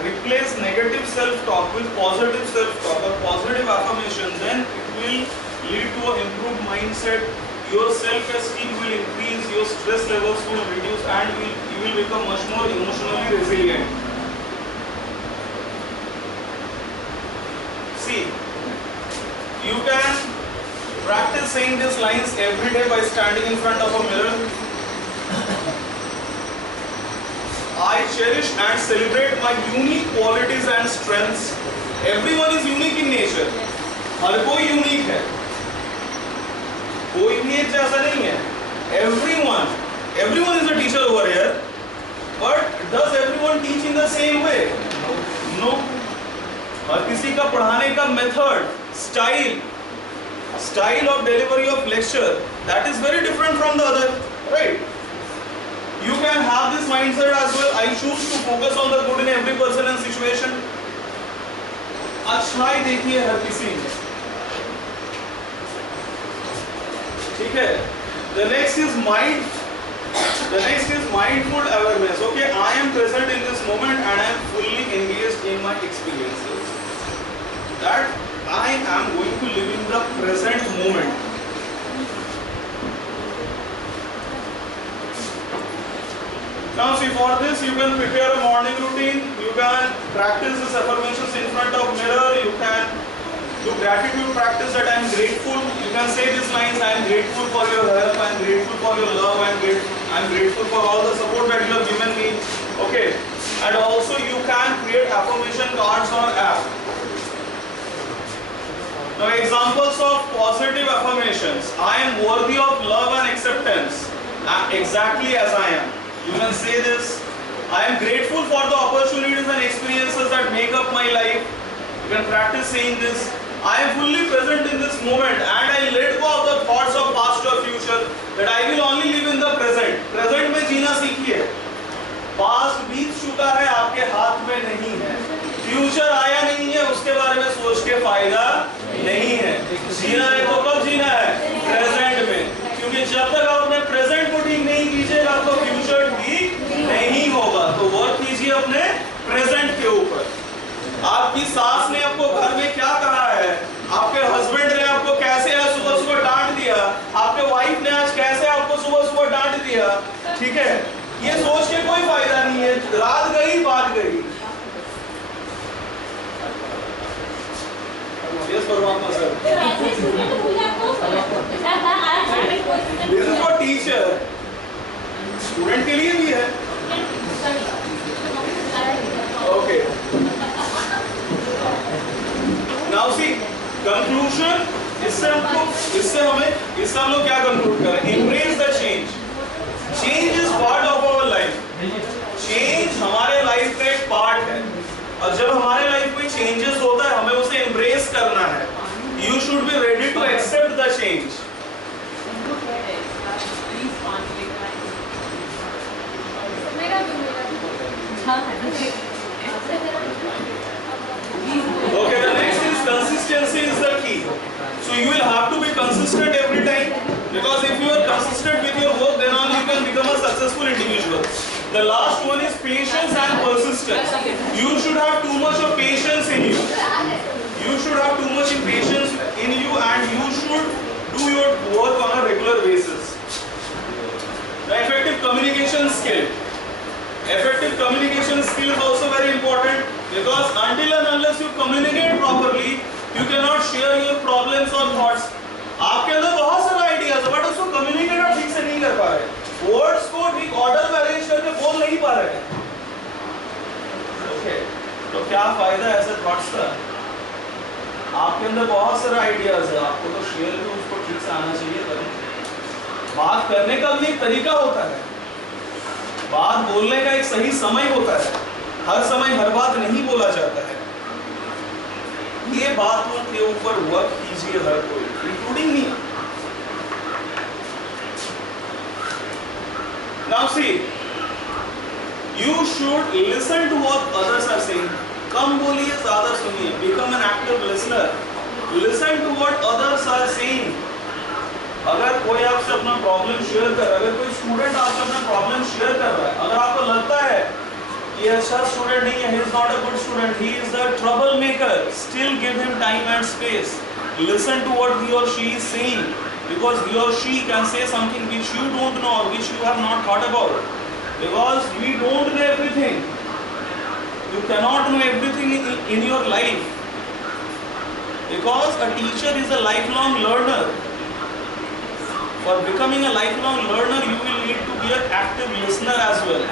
replace negative self-talk with positive self-talk or positive affirmations, then it will lead to an improved mindset. Your self-esteem will increase, your stress levels will reduce, and you will become much more emotionally resilient. See, you can practice saying these lines every day by standing in front of a mirror. I cherish and celebrate my unique qualities and strengths. Everyone is unique in nature. हर कोई unique है. कोई भी एक जैसा नहीं है. Everyone is a teacher over here. But does everyone teach in the same way? No. हर किसी का पढ़ाने का method, style of delivery of lecture, that is very different from the other, right? You can have this mindset as well. I choose to focus on the good in every person and situation. अच्छाई देखिए हर किसी में, ठीक है. The next is mindful awareness. Okay, I am present in this moment and I am fully engaged in my experiences. That I am going to live in the present moment. Now see, for this you can prepare a morning routine, you can practice these affirmations in front of mirror, you can do gratitude practice that I am grateful. You can say these lines: I am grateful for your help, I am grateful for your love, I am grateful for all the support that you have given me. Okay, and also you can create affirmation cards or app. Now examples of positive affirmations: I am worthy of love and acceptance, exactly as I am. You can say this: I am grateful for the opportunities and experiences that make up my life. You can practice saying this: I am fully present in this moment and I let go of the thoughts of past or future, that I will only live in the present. Present में जीना सीखिए. Past बीत चुका है, आपके हाथ में नहीं है. फ्यूचर आया नहीं है, उसके बारे में सोच के फायदा नहीं है. जीना है तो कब जीना है? प्रेजेंट में. क्योंकि जब तक आप अपने प्रेजेंट को ठीक नहीं कीजिएगा, आपको फ्यूचर ठीक नहीं होगा. तो वर्क कीजिए अपने प्रेजेंट के ऊपर. आपकी सास ने आपको घर में क्या कहा है, आपके हस्बैंड ने आपको कैसे आज सुबह सुबह डांट दिया, आपके वाइफ ने आज कैसे आपको सुबह सुबह डांट दिया, ठीक है. ये सोच के कोई फायदा नहीं है. रात गई बात गई. Yes, Paramatma sir. ऐसे स्टूडेंट तो भूल जाते हो This is for teacher. Student के लिए भी है. Okay. Now see, conclusion. इससे हम लोग क्या conclude करें? Embrace the change. Change is part of our life. Change हमारे लाइफ का एक पार्ट है. और जब हमारे लाइफ में चेंजेस होता है हमें उसे एम्ब्रेस करना है. You should be ready to accept the change. Okay, the next is consistency is the key. So you will have to be consistent every time, because if you are consistent with your work, then only you can become a successful individual. The last one is patience and persistence. You should have too much of patience in you. You should have too much patience in you, and you should do your work on a regular basis. The effective communication skill. Effective communication skill is also very important, because until and unless you communicate properly, you cannot share your problems or thoughts. आपके अंदर बहुत सारा ideas है, but उसको communicate आप ठीक से नहीं कर पा रहे. वर्ड्स को ठीक ऑर्डर में अरेंज करके बोल नहीं पा रहे. ओके, तो क्या फायदा ऐसे थॉट्स का? आपके अंदर बहुत सारा आइडियाज है, आपको तो शेयर भी उसको ठीक से आना चाहिए. बात करने का भी एक तरीका होता है, बात बोलने का एक सही समय होता है. हर समय हर बात नहीं बोला जाता है. ये बातों के ऊपर वर्क कीजिए हर कोई, including me. Now see, you should listen to what others are saying. कम बोलिए, ज़्यादा सुनिए. Become an active listener. Listen to what others are saying. अगर कोई आपसे अपना प्रॉब्लम शेयर कर रहा है, अगर कोई स्टूडेंट आपसे अपना प्रॉब्लम शेयर कर रहा है, अगर आपको लगता है ये अच्छा स्टूडेंट नहीं है, he is not a good student, he is a troublemaker, still give him time and space. Listen to what he or she is saying, because he or she can say something which you don't know or which you have not thought about. Because we don't know everything. You cannot know everything in your life. Because a teacher is a lifelong learner. For becoming a lifelong learner, you will need to be an active listener as well.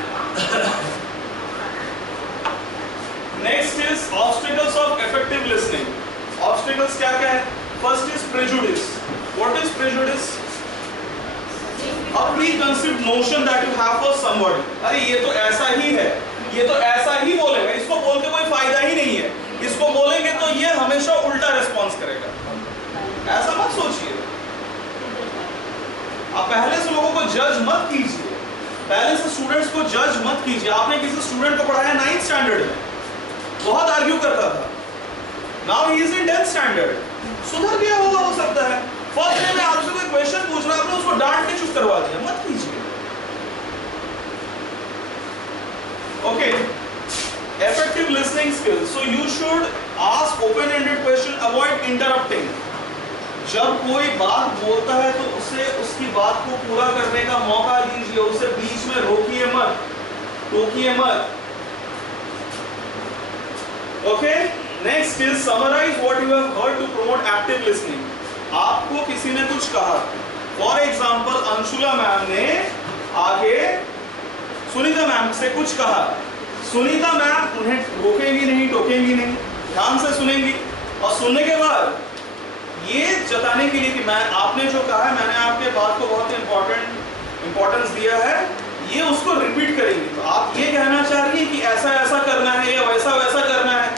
Next is obstacles of effective listening. Obstacles क्या क्या है? First is prejudice. What is prejudice? A preconceived notion that you have for somebody. अरे ये तो ऐसा ही है, ये तो ऐसा ही बोलेगा, इसको बोल के कोई फायदा ही नहीं है, इसको बोलेंगे तो ये हमेशा उल्टा रिस्पॉन्स करेगा. ऐसा मत सोचिए. आप पहले से लोगों को जज मत कीजिए, पहले से स्टूडेंट्स को जज मत कीजिए. आपने किसी स्टूडेंट को पढ़ाया 9th स्टैंडर्ड में, बहुत आर्ग्यू करता था, now he is in 10th standard, सुधर गया होगा हो सकता है. फर्स्ट डे में आपसे कोई क्वेश्चन पूछ रहा है, आपने उसको डांट के चुप करवा दिया. मत कीजिए. Okay, effective listening skills. So you should ask open-ended question, avoid interrupting. जब कोई बात बोलता है तो उसे उसकी बात को पूरा करने का मौका दीजिए, उसे बीच में रोकिए मत, टोकिए मत. Okay? Next is summarize what you have heard to promote active listening. आपको किसी ने कुछ कहा, फॉर एग्जाम्पल अंशुला मैम ने आके सुनीता मैम से कुछ कहा. सुनीता मैम उन्हें रोकेंगी नहीं, टोकेंगी नहीं, ध्यान से सुनेंगी, और सुनने के बाद ये जताने के लिए कि मैं आपने जो कहा है, मैंने आपके बात को बहुत इंपॉर्टेंस दिया है, ये उसको रिपीट करेंगी. तो आप ये कहना चाह रही हैं कि ऐसा ऐसा करना है या वैसा वैसा करना है.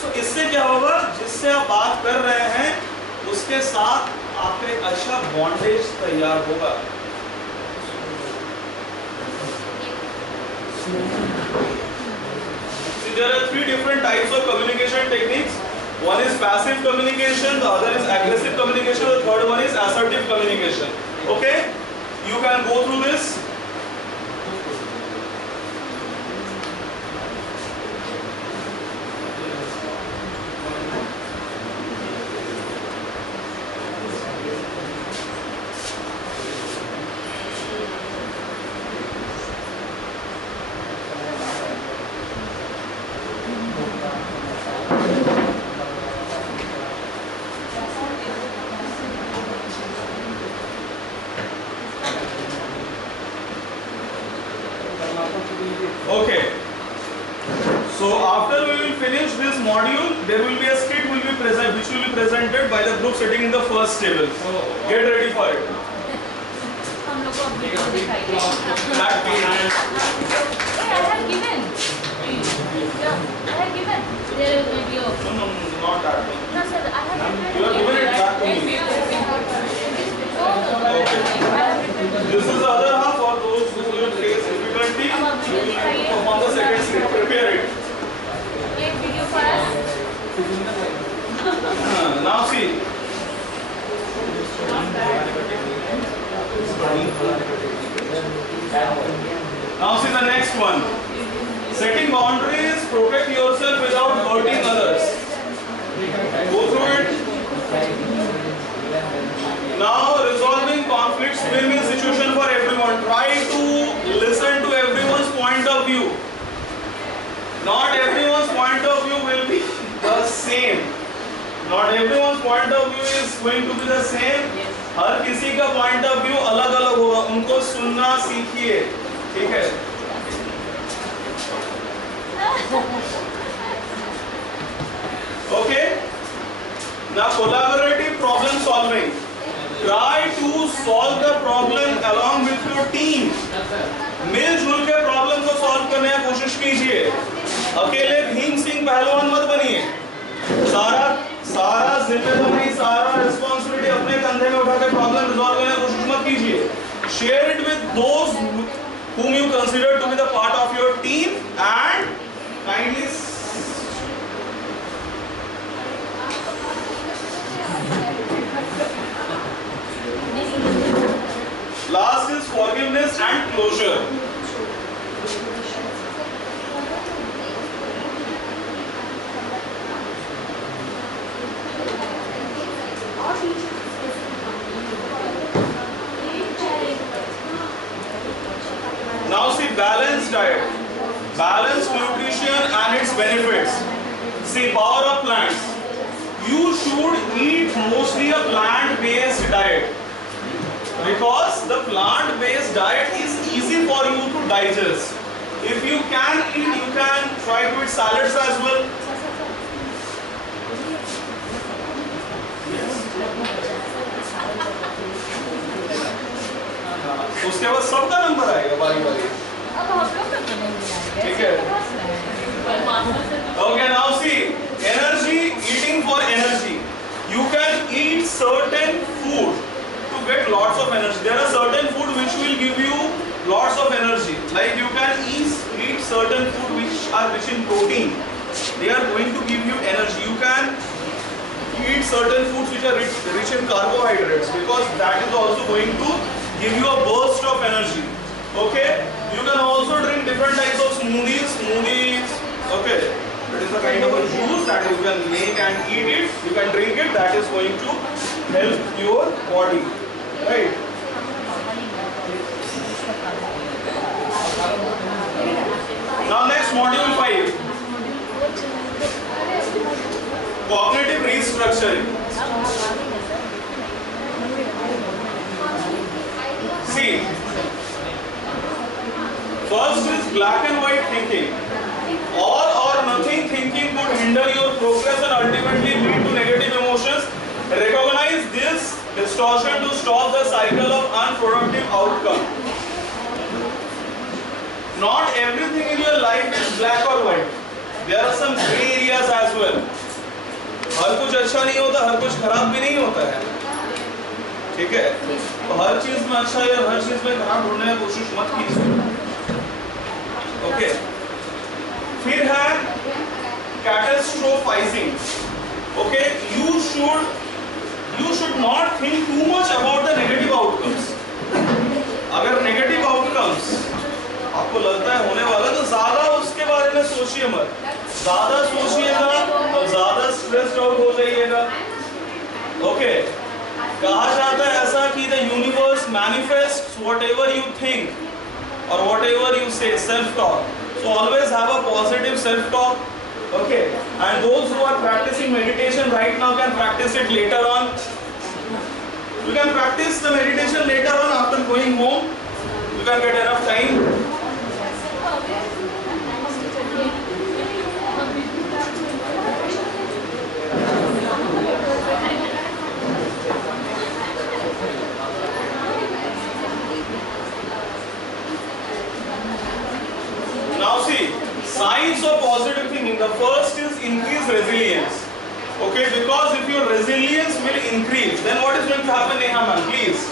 सो इससे क्या होगा, जिससे आप बात कर रहे हैं उसके साथ आपका एक अच्छा बॉन्डेज तैयार होगा. See, there are 3 different types of communication techniques. One is passive communication, the other is aggressive communication, the third one is assertive communication. Okay? You can go through this. module, there will be a skit will be present, which will be presented by the group sitting in the first table. Get ready for it. हम लोग को अब video दिखाई दे। That page. I have given. I have given. There is video. No, not that one. No sir, I have given. You have given it back to me. This is the other half for those who will face difficulty. You will perform the second skit. Prepare it. Make video for us. Now see. Now see the next one. Setting boundaries, protect yourself without hurting others. Go through it. Now resolving conflicts, win-win situation for everyone. Try to listen to everyone's point of view. Not everyone's point of view will be the same. Not everyone's point of view is going to be the same. हर किसी का point of view अलग अलग होगा. उनको सुनना सीखिए. ठीक है? Okay. Now collaborative problem solving. Try to solve the problem along with your team. मिलजुल के प्रॉब्लम को सॉल्व करने की कोशिश कीजिए. अकेले भीम सिंह पहलवान मत बनिए. सारा जिम्मेदारी, सारा रिस्पॉन्सिबिलिटी अपने कंधे में उठाकर प्रॉब्लम रिजॉल्व करने की कोशिश मत कीजिए. Share it with those whom you consider to be the part of your team and kindly. Last is forgiveness and closure. Now see balanced diet, balanced nutrition and its benefits. See power of plants. You should eat mostly a plant-based diet because the plant-based diet is easy for you to digest. If you can eat, you can try to eat salads as well. उसके बाद सबका number आएगा बारी बारी. ठीक है. Okay, now see energy, eating for energy. You can eat certain food to get lots of energy. There are certain food which will give you lots of energy. Like you can eat certain food which are rich in protein. They are going to give you energy. You can eat certain foods which are rich in carbohydrates because that is also going to give you a burst of energy. Okay, you can also drink different types of smoothies. Okay, that is a kind of a juice that you can make and eat it. You can drink it. That is going to help your body, right? Now next, module 5, cognitive restructuring. See, first is black and white thinking. All or nothing thinking could hinder your progress and ultimately lead to negative emotions. Recognize this distortion to stop the cycle of unproductive outcome. Not everything in your life is black or white. There are some gray areas as well. हर कुछ अच्छा नहीं होता, हर कुछ खराब भी नहीं होता है. ठीक है? तो हर चीज में अच्छा है और हर चीज में खराब ढूंढने की कोशिश मत कीजिए. ओके. फिर है catastrophizing. Okay, you should not think too much about the negative outcomes. अगर negative outcomes आपको लगता है होने वाला तो ज्यादा उसके बारे में सोचिए मत. ज्यादा सोचिएगा तो ज्यादा स्ट्रेस्ड आउट हो जाइएगा. ओके. कहा जाता है ऐसा कि the universe manifests whatever you think or whatever you say, self-talk. So always have a positive self-talk. Okay. And those who are practicing meditation right now can practice it later on. You can practice the meditation later on after going home. You can get enough time. Okay, because if your resilience will increase, then what is going to happen, Neha ma'am, please?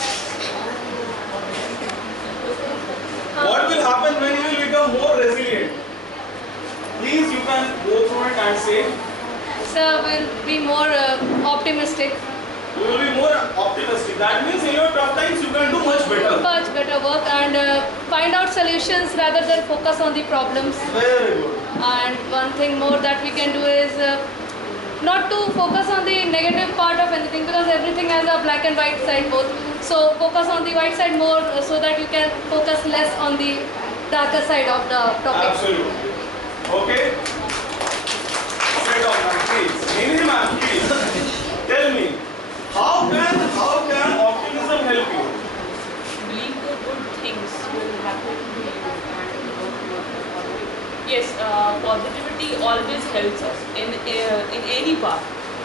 What will happen when you will become more resilient? Please, you can go through it and say. Sir, will be more optimistic. You will be more optimistic. That means in your tough times you can do much better. Much better work and find out solutions rather than focus on the problems. Very good. And one thing more that we can do is not to focus on the negative part of anything, because everything has a black and white side both. So focus on the white side more so that you can focus less on the darker side of the topic. Absolutely. Okay. Sit down, ma'am, please. Nini ma'am, please. Tell me, how can optimism help you? Believe the good things will happen to you and work towards the positive. Yes, positivity always helps us in any part.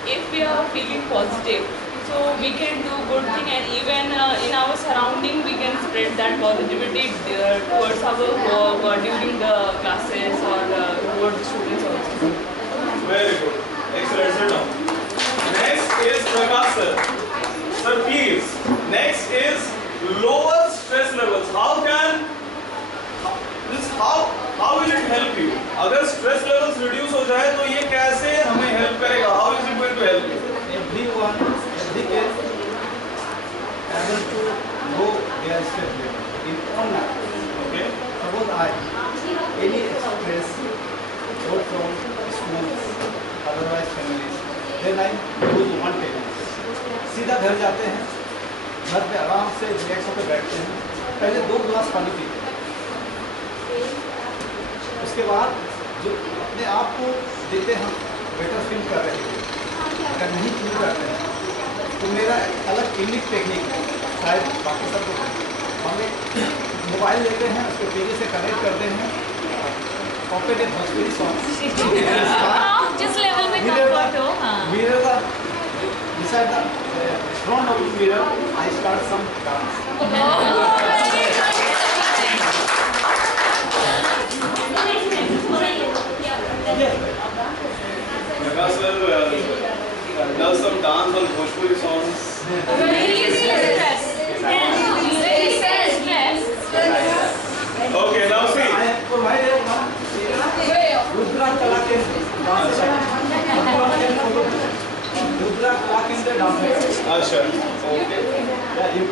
If we are feeling positive, so we can do good thing, and even in our surrounding we can spread that positivity towards our work or during the classes or towards students also. Very good. Excellent. Sit down. Next is Prakash sir. Sir, please. Next is lower stress levels. How will it help you? अगर stress levels reduce हो जाए तो ये कैसे हमें help करेगा? How is it going to help you? Everyone is able to know their stress level in all matters. Okay. Suppose I any stress go from schools, otherwise families, then I use one technique. सीधा घर जाते हैं, घर पे आराम से relax होकर बैठते हैं, पहले 2 गिलास पानी पीते हैं, उसके बाद जो अपने आप को देते हम बेटर फील कर रहे हैं, अगर नहीं फील करते हैं तो मेरा अलग यूनिक टेक्निक है, शायद बाकी सब हम एक मोबाइल लेते हैं, उसको टीवी से कनेक्ट करते हैं, पॉकेट भोजपुरी सॉन्ग जिस लेवल में कंफर्ट हो, mirror beside the front of the mirror, I start some dance. Prakash sir does some dance on Bhojpuri songs. Okay, now see. I have provided one Rudra Kalaken dance. Rudra Kalaken dance. Asha. Okay. Yeah, you.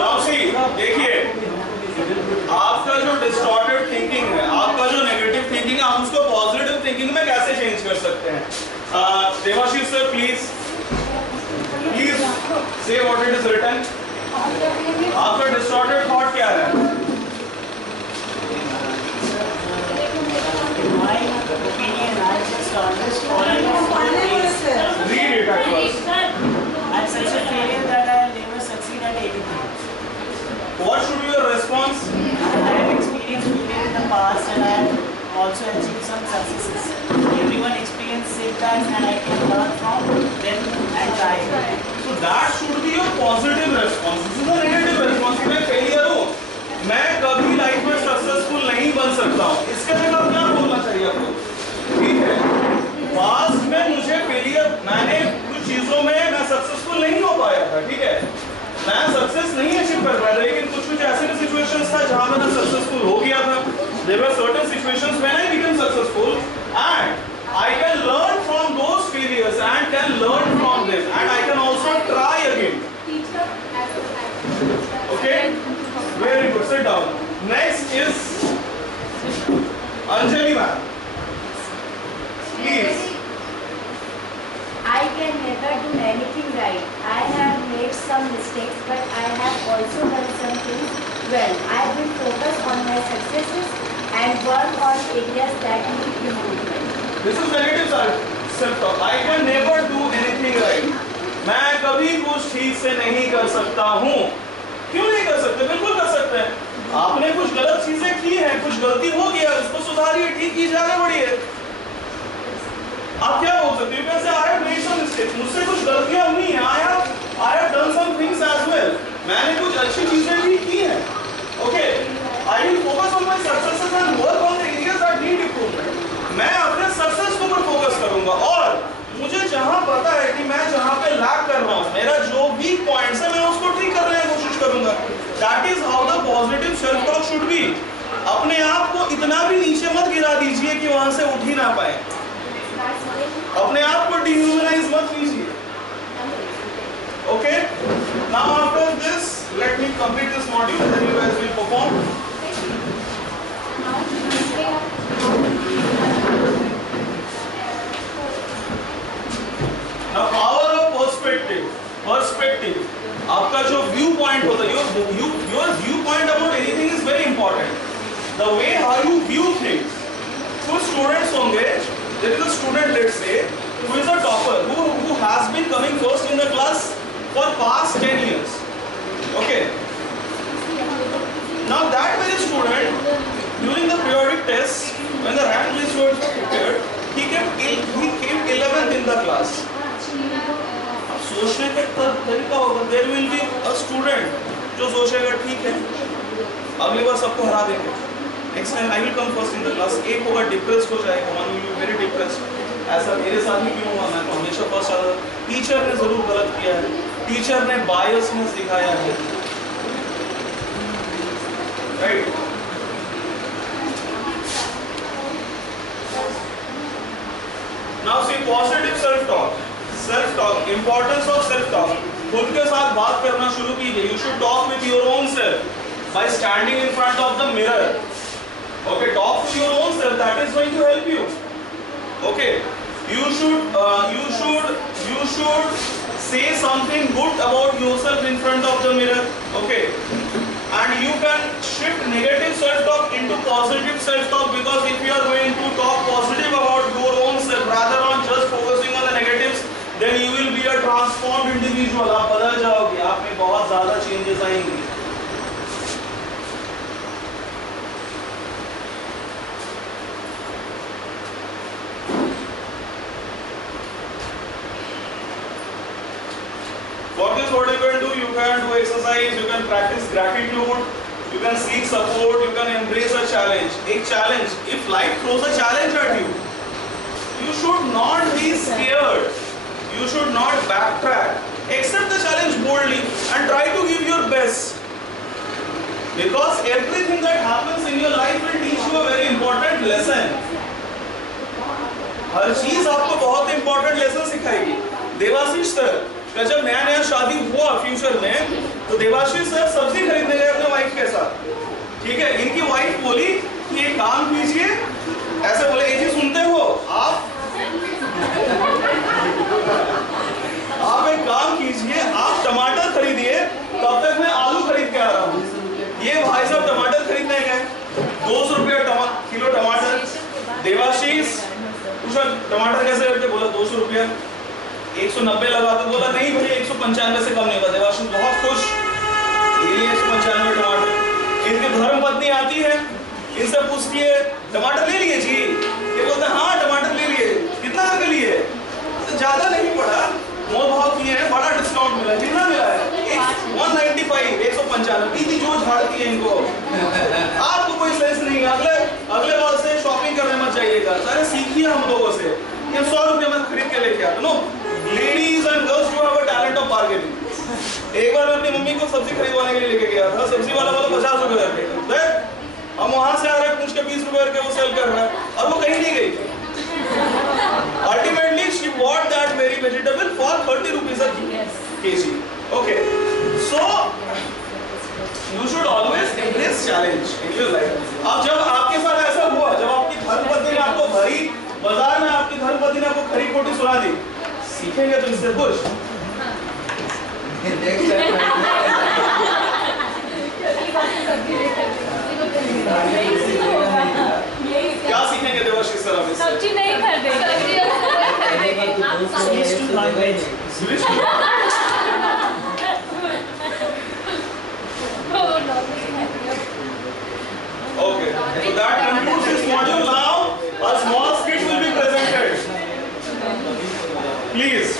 Now see, देखिए, आपका जो distorted thinking है, आपका जो negative thinking है, आप उसको positive thinking में कैसे change कर सकते हैं? Devashish sir, please say what it is written. आपका distorted thought क्या है? In my opinion, I just always follow Read it at first. I'm such a failure that I'll never succeed at anything. What should be your response? I have experienced failure in the past and I have also achieved some successes. Everyone experiences setbacks and I can learn from them and try. So that should be your positive response. This is a negative response. कि मैं failure हूँ, मैं कभी life में successful नहीं बन सकता हूँ. इसके जगह क्या बोलना चाहिए आपको? ठीक है. पास्ट में मुझे फेलियर, मैंने कुछ चीजों में मैं सक्सेसफुल नहीं हो पाया था. ठीक है. मैं सक्सेस नहीं अचीव कर पाया, लेकिन कुछ ऐसे भी सिचुएशंस था जहां मैं सक्सेसफुल हो गया था. There were certain situations when I became successful and I can learn from those failures and can learn from them and I can also try again. Okay? Very good. Sit down. Next is Anjali ma'am. Please. I can never do anything right. I have made some mistakes, but I have also done some things well. I will focus on my successes and work on areas that need improvement. This is negative self-talk. I can never do anything right. मैं कभी कुछ ठीक से नहीं कर सकता हूँ. क्यों नहीं कर सकते? बिल्कुल कर सकते हैं. आपने कुछ गलत चीजें की हैं, कुछ गलती हो गया, उसको सुधारिए, ठीक कीजिए, आगे बढ़िए. आप क्या बोल सकते हो? कैसे I have made some mistakes. मुझसे कुछ गलतियां हुई हैं. I have done some things as well. मैंने कुछ अच्छी चीजें भी की हैं. Okay. I will focus on my successes इतना भी नीचे मत गिरा दीजिए कि वहां से उठ ही ना पाए। अपने आप को डिह्यूमनाइज मत कीजिए। Okay, now after this let me complete this module, then you guys will perform. Now power of perspective. Perspective. आपका जो व्यू पॉइंट होता है, your view point about anything is very important. The way how you view things. कुछ students होंगे, there is a student, let's say, who is a topper, who has been coming first in the class for past 10 years. Okay. Now that very student, during the periodic test, when the rank list was prepared, he came 11th in the class. अब सोचने का तरीका होगा, there will be a student जो सोचेगा ठीक है अगली बार सबको हरा देंगे, next time I will come first in the class। एक होगा डिप्रेस हो जाएगा, one will be very depressed, ऐसा मेरे साथ ही क्यों हुआ, मैं तो हमेशा फर्स्ट आता। टीचर ने जरूर गलत किया है, टीचर ने बायसनेस दिखाया है, right. Now see positive self-talk. Self-talk, importance of self-talk. खुद के साथ बात करना शुरू कीजिए। You should talk with your own self by standing in front of the mirror. Okay, talk to your own self. That is going to help you. Okay, you should say something good about yourself in front of the mirror. Okay, and you can shift negative self-talk into positive self-talk, because if you are going to talk positive about your own self rather than just focusing on the negatives, then you will be a transformed individual. आप बदल जाओगे, आप में बहुत ज़्यादा changes आएंगी। For this, what you can do? You can do exercise, you can practice gratitude, you can seek support, you can embrace a challenge. A challenge. If life throws a challenge at you, you should not be scared. You should not backtrack. Accept the challenge boldly and try to give your best. Because everything that happens in your life will teach you a very important lesson. हर चीज आपको बहुत important lesson सिखाएगी। Debashish sir का जब नया शादी हुआ future में, तो देवाशीष सर सब्जी खरीदने गए अपने वाइफ के साथ। ठीक है, इनकी वाइफ बोली कि एक काम कीजिए, ऐसे बोले, ये चीज सुनते हो आप एक काम कीजिए, आप टमाटर खरीदिए, तब तक मैं आलू खरीद के आ रहा हूँ। ये भाई साहब टमाटर खरीदने गए, 200 रुपया किलो टमाटर। देवाशीष पूछा टमाटर कैसे करके, बोला 200 रुपया। 190 लगा तो बोला नहीं भैया 195 से कम नहीं होगा। देवाशीष बहुत खुश, ये 195 टमाटर। इनकी धर्म पत्नी आती है, इनसे पूछती है टमाटर ले लिए जी? ये बोलते हैं हाँ टमाटर ले लिए। कितना करके लिए? तो ज्यादा नहीं पड़ा, मोल भाव किए हैं, बड़ा डिस्काउंट मिला। कितना मिला है? 195, 195। दीदी जो झाड़ती है इनको, आपको कोई सेंस नहीं है। अगले बार से शॉपिंग करने मत जाइएगा, सारे सीखिए हम लोगों से। ये 100 रुपये में खरीद के लेके आते। No, ladies and girls do have a talent of bargaining. एक बार मैं अपनी मम्मी को सब्जी खरीदवाने के लिए लेके गया था, सब्जी वाला बोला 50 रुपए करके, हम वहां से आ रहे पूछ के 20 रुपए करके वो सेल कर रहा है, और वो कहीं नहीं गई थी। Ultimately, she bought that very vegetable for 30 rupees a kg. Okay, so you should always embrace challenge in your life. अब जब आपके साथ ऐसा हुआ, जब आपकी धर्मपत्नी ने आपको भरी बाजार में आपकी धर्मपत्नी ने आपको खरी खोटी सुना दी, सीखेंगे तो इससे कुछ। क्या सीखेंगे देवाशीष सर? आप सब्जी नहीं खरीदेंगे। Okay, so that concludes this module. Now a small skit will be presented. Please.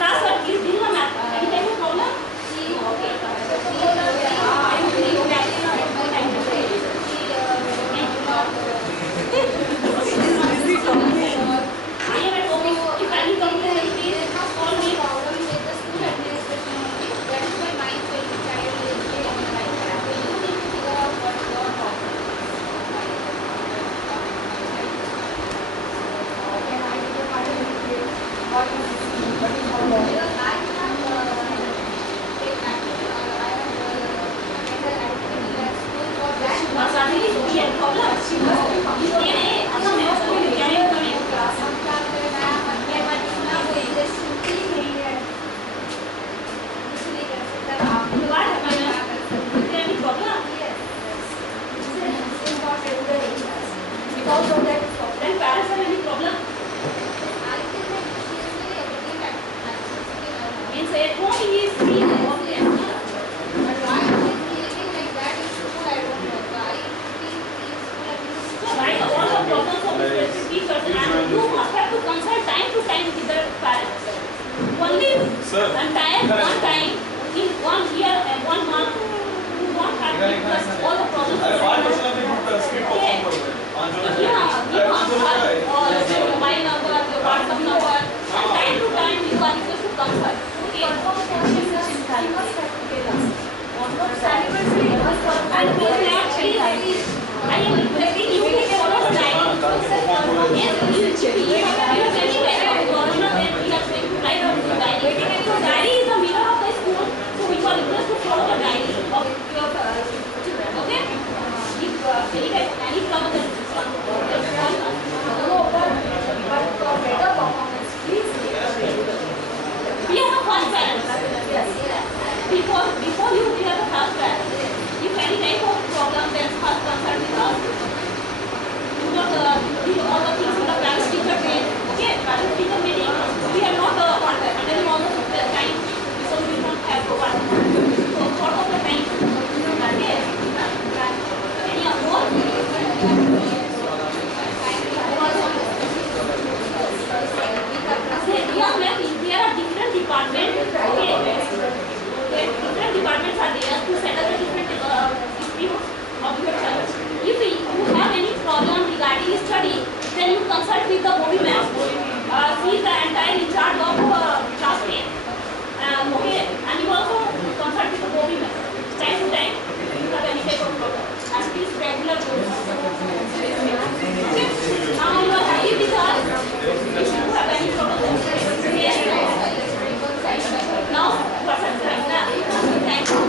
Class sir, please do a math. Any type of problem? Okay. Because of that, then parents have any problem? Means at home he is free. Right, all the problems of the teachers, and you have to consult time to time with the parents. Only one time in 1 year and 1 month, you don't have to discuss all the problems. Mobile number, your WhatsApp number, and time to time you are supposed to consult. Okay. I am requesting you to follow the diary. Yes, you are very so diary is the mirror of the school, so we are requested to follow the diary of your children. Okay? If any problem, we have a first parent. Yes. Before you, we have a first parent. If any type of problem, then first consult with us. Do all the things in the parents teacher day. Okay, parents teacher meeting. We are not handling all the time, so we don't have to work. So part of the time. Okay. Any more? There are different departments. Okay. Different departments are there to settle the different disputes of your child. If you have any problem regarding study, then you consult with the body ma'am. She is the entire in charge of class 10. Okay, and you also consult with the body ma'am. Time to time, if you have any type of problem. And it is regular goals. Okay, now you are happy with us. If you have any problem, yes. Now, what's the time now? Thank you.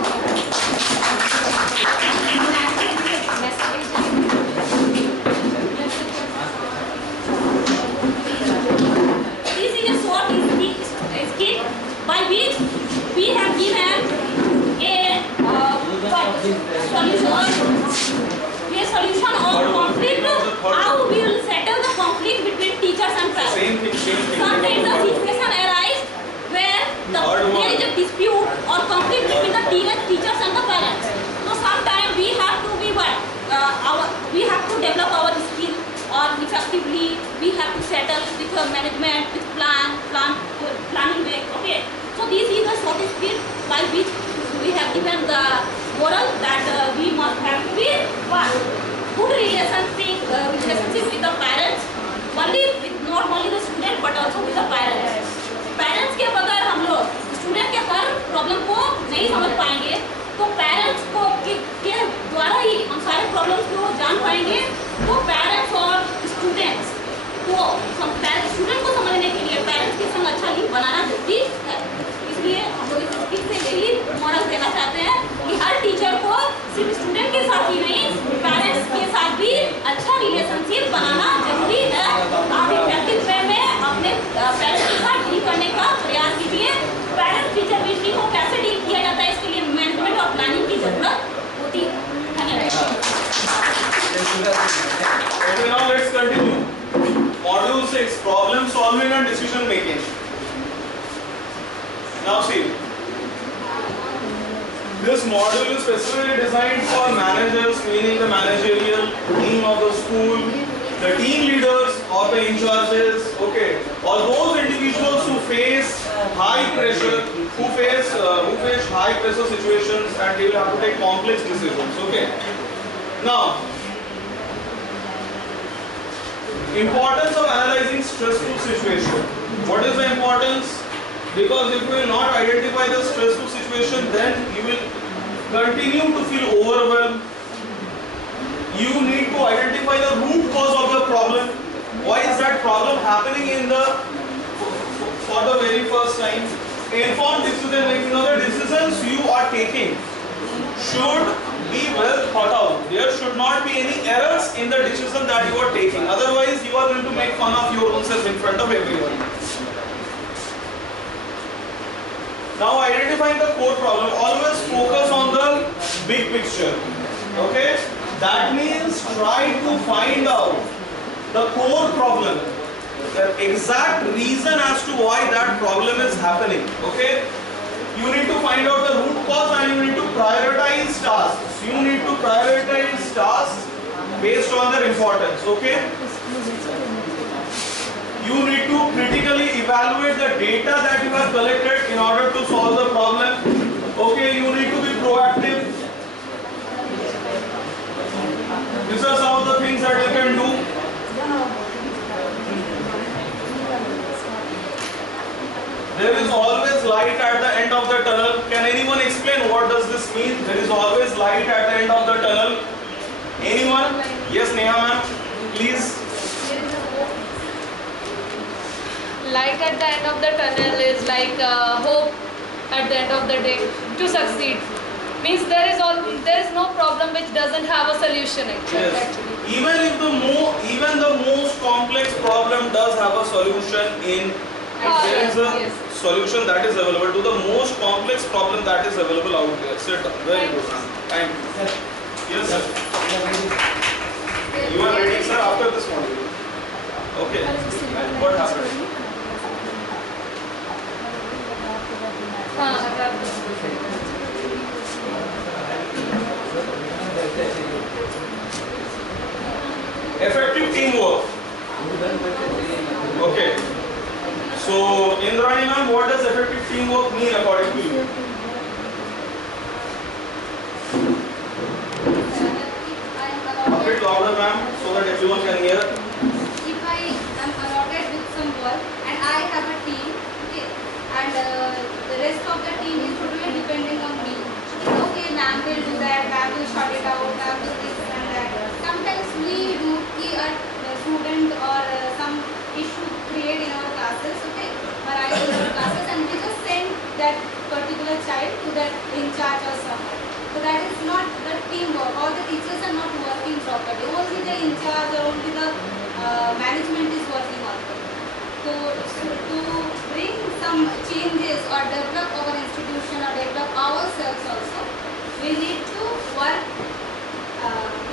This is a short skit by which we have given a solution of conflict. How we will settle the conflict between teachers and parents. Sometimes the situation arises where there is a dispute or conflict between the teachers and the parents. So sometimes we have to be we have to develop our skill, or effectively we have to settle with management, with planning way. Okay. So this is a short skill by which we have given the moral that we must have to be good relationship with the parents, not only the student but also with the parents. Parents के बगैर हम लोग student के हर problem को नहीं समझ पाएंगे, तो पेरेंट्स को के द्वारा ही हम सारे प्रॉब्लम्स को जान पाएंगे। तो पेरेंट्स और स्टूडेंट्स को स्टूडेंट को समझने के लिए पेरेंट्स के संग अच्छा लिंक बनाना जरूरी है। इसलिए हम लोग इस से यही मॉरल देना चाहते हैं कि हर टीचर को सिर्फ स्टूडेंट के साथ ही नहीं, पेरेंट्स के साथ भी अच्छा रिलेशनशिप बनाना जरूरी है। आप इफेक्टिव वे में अपने पेरेंट्स के साथ डील करने का प्रयास कीजिए। पेरेंट्स टीचर मीटिंग को कैसे डील किया जाता है, इसके लिए मैनेजमेंट और प्लानिंग की जरूरत होती है। धन्यवाद। Okay, now let's continue. Module 6, problem solving and decision making. Now see, this module is specifically designed for managers, meaning the managerial team of the school, the team leaders or the in charges, okay, or those individuals who face high pressure, who face high pressure situations, and they will have to take complex decisions. Okay. Now, importance of analyzing stressful situation. What is the importance? Because if you will not identify the stressful situation, then you will continue to feel overwhelmed. You need to identify the root cause of the problem. Why is that problem happening for the very first time? Informed decision making. The decisions you are taking should be well thought out. There should not be any errors in the decision that you are taking. Otherwise, you are going to make fun of your own self in front of everyone. Now, identifying the core problem. Always focus on the big picture. Okay? That means try to find out the core problem, the exact reason as to why that problem is happening. Okay? You need to find out the root cause and you need to prioritize tasks. You need to prioritize tasks based on their importance. Okay? You need to critically evaluate the data that you have collected in order to solve the problem. Okay? You need to be proactive. These are some of the things that you can do. There is always light at the end of the tunnel. Can anyone explain what does this mean? There is always light at the end of the tunnel. Anyone? Yes, Neha ma'am. Please. Light at the end of the tunnel is like hope at the end of the day to succeed. Means there is no problem which doesn't have a solution actually. Yes. Even the most complex problem does have a solution in. There is a solution that is available to the most complex problem that is available out there. Sit down. Very good. Thank you. Yes, sir. You are ready, sir, after this module. Okay. What happened? Effective teamwork. Okay. So, Indrani ma'am, what does effective teamwork mean according to you? A bit louder ma'am, so that everyone can hear. If I am allotted with some work and I have a team, okay, and the rest of the team is totally depending on me. Okay, ma'am will do that, ma'am will sort it out, ma'am will this and that. Sometimes we do a student or some issue create in our classes, okay, arise in our classes, and we just send that particular child to that in charge or someone. So that is not the teamwork. All the teachers are not working properly. Only the in charge or only the management is working on it. So to bring some changes or develop our institution or develop ourselves also, we need to work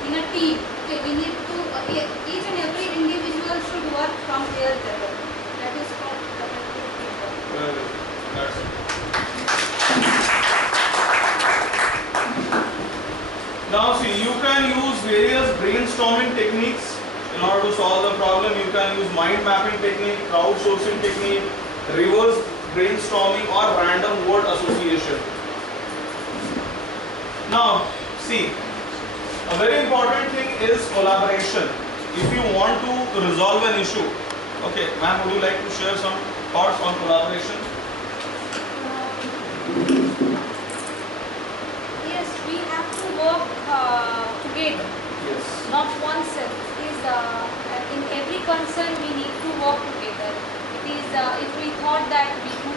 in a team. Okay, we need to each and every individual should work from their level. That is called effective teamwork. Now see, you can use various brainstorming techniques in order to solve the problem. You can use mind mapping technique, crowdsourcing technique, reverse brainstorming, or random word association. Now see, a very important thing is collaboration. If you want to resolve an issue, okay, ma'am, would you like to share some thoughts on collaboration? Yes, we have to work together. Yes. Not oneself. It is in every concern we need to work together. It is if we thought that we do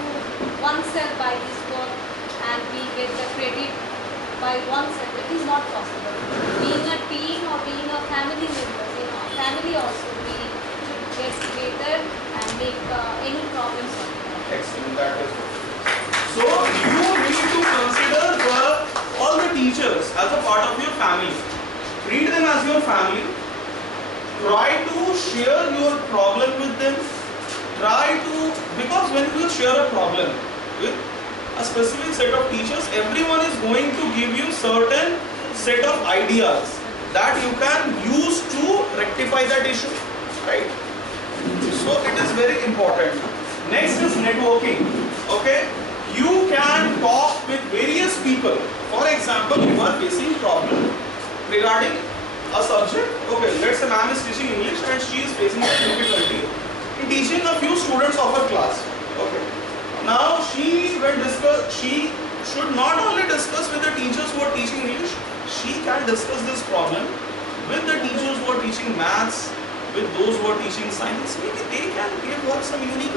oneself by this work and we get the credit by oneself, it is not possible. Being a team or being a family member, in our family also, we should get together and make any problem solve. Excellent, that is good. So you need to consider all the teachers as a part of your family. Treat them as your family. Try to share your problem with them. Because when you share a problem with a specific set of teachers, everyone is going to give you certain set of ideas that you can use to rectify that issue, right? So it is very important. Next is networking. Okay, you can talk with various people. For example, you are facing problem regarding a subject. Okay, let's say ma'am is teaching English and she is facing a difficulty in teaching a few students of her class. Okay, now she should not only discuss with the teachers who are teaching English, she can discuss this problem with the teachers who are teaching maths, with those who are teaching science. Maybe they can give her some unique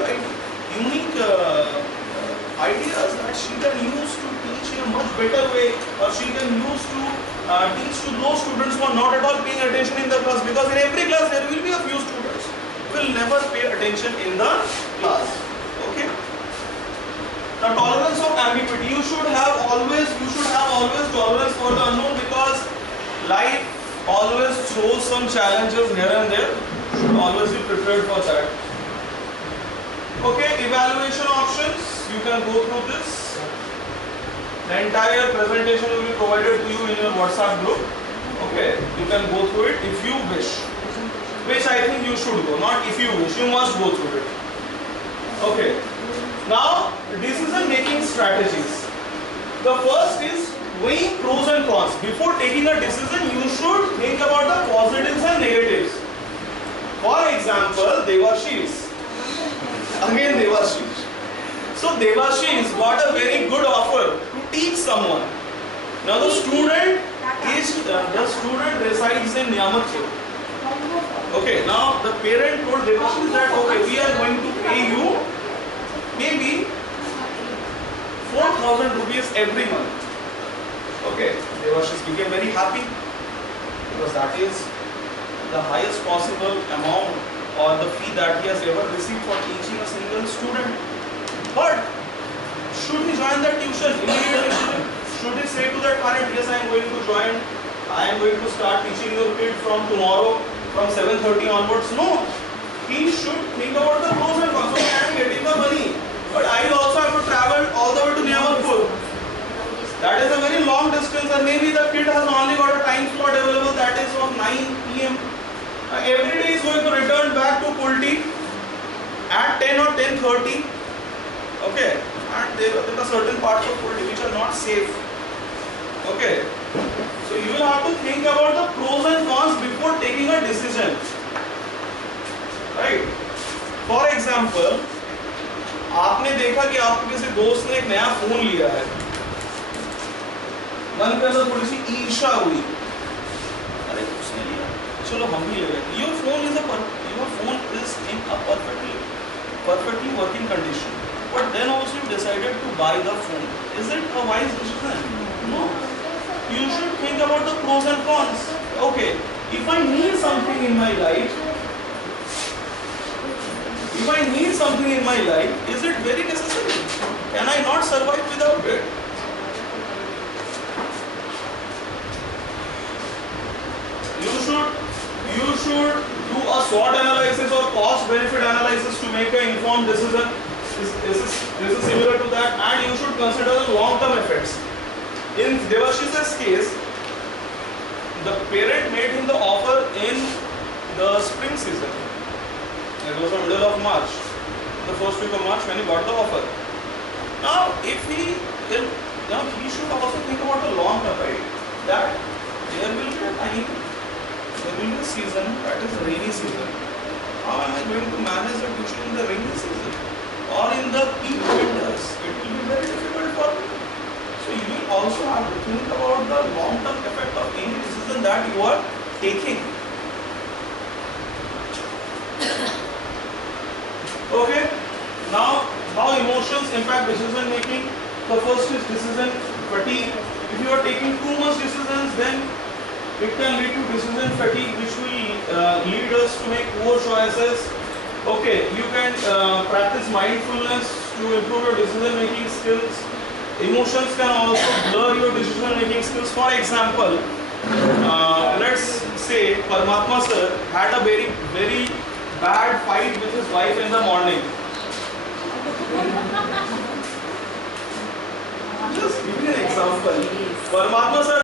ideas that she can use to teach in a much better way, or she can use to teach to those students who are not at all paying attention in the class, because in every class there will be a few students who will never pay attention in the class. Okay. Now, tolerance of ambiguity. You should have always tolerance for the unknown, because life always throws some challenges here and there. You should always be prepared for that. Okay, evaluation options. You can go through this. The entire presentation will be provided to you in your WhatsApp group. Okay, you can go through it if you wish. Which I think you should go, not if you wish. You must go through it. Okay. Now, decision making strategies. The first is weighing pros and cons. Before taking a decision, you should think about the positives and negatives. For example, Devashish. Again Devashish. So Devashish got a very good offer to teach someone. Now the student resides in Niyamatpur. Okay, now the parent told Devashish that okay, we are going to pay you maybe 4,000 rupees every month. Okay, Devashish became very happy, because that is the highest possible amount or the fee that he has ever received for teaching a single student. But should he join that tuition immediately? Should he say to that parent, yes, I am going to join, I am going to start teaching your kid from tomorrow, from 7:30 onwards? No. He should think about the pros and cons. Okay, I am getting the money, but I will also have to travel all the way to Niyamatpur. That is a very long distance, and maybe the kid has only got a time slot available, that is of 9 p.m. Every day is going to return back to Kulti at 10 or 10:30. Okay, and there are certain parts of Kulti which are not safe. Okay, so you will have to think about the pros and cons before taking a decision. Right? For example, आपने देखा कि आपके किसी दोस्त ने एक नया phone लिया है, मन के अंदर थोड़ी सी ईर्ष्या हुई, अरे उसने लिया, चलो हम भी ले लेते। Your phone is in a perfectly working condition, but then also you decided to buy the phone. Is it a wise decision? No. You should think about the pros and cons. Okay, if I need something in my life, is it very necessary? Can I not survive without it? You should do a SWOT analysis or cost benefit analysis to make an informed decision. This is similar to that, and you should consider the long-term effects. In Devashish's case, the parent made him the offer in the spring season. It was the middle of March, the first week of March when he got the offer. Now, he should also think about the long term, right? That there will be a time, there will be a season, that is the rainy season. How am I going to manage the tuition in the rainy season or in the peak winters? It will be very difficult for me. So you will also have to think about the long term effect of any decision that you are taking. Okay, now how emotions impact decision making. The first is decision fatigue. If you are taking too much decisions, then it can lead to decision fatigue, which will lead us to make poor choices. Okay, you can practice mindfulness to improve your decision making skills. Emotions can also blur your decision making skills. For example, let's say Paramatma sir had a very bad fight with his wife in the morning. Just give me an example. Paramatma sir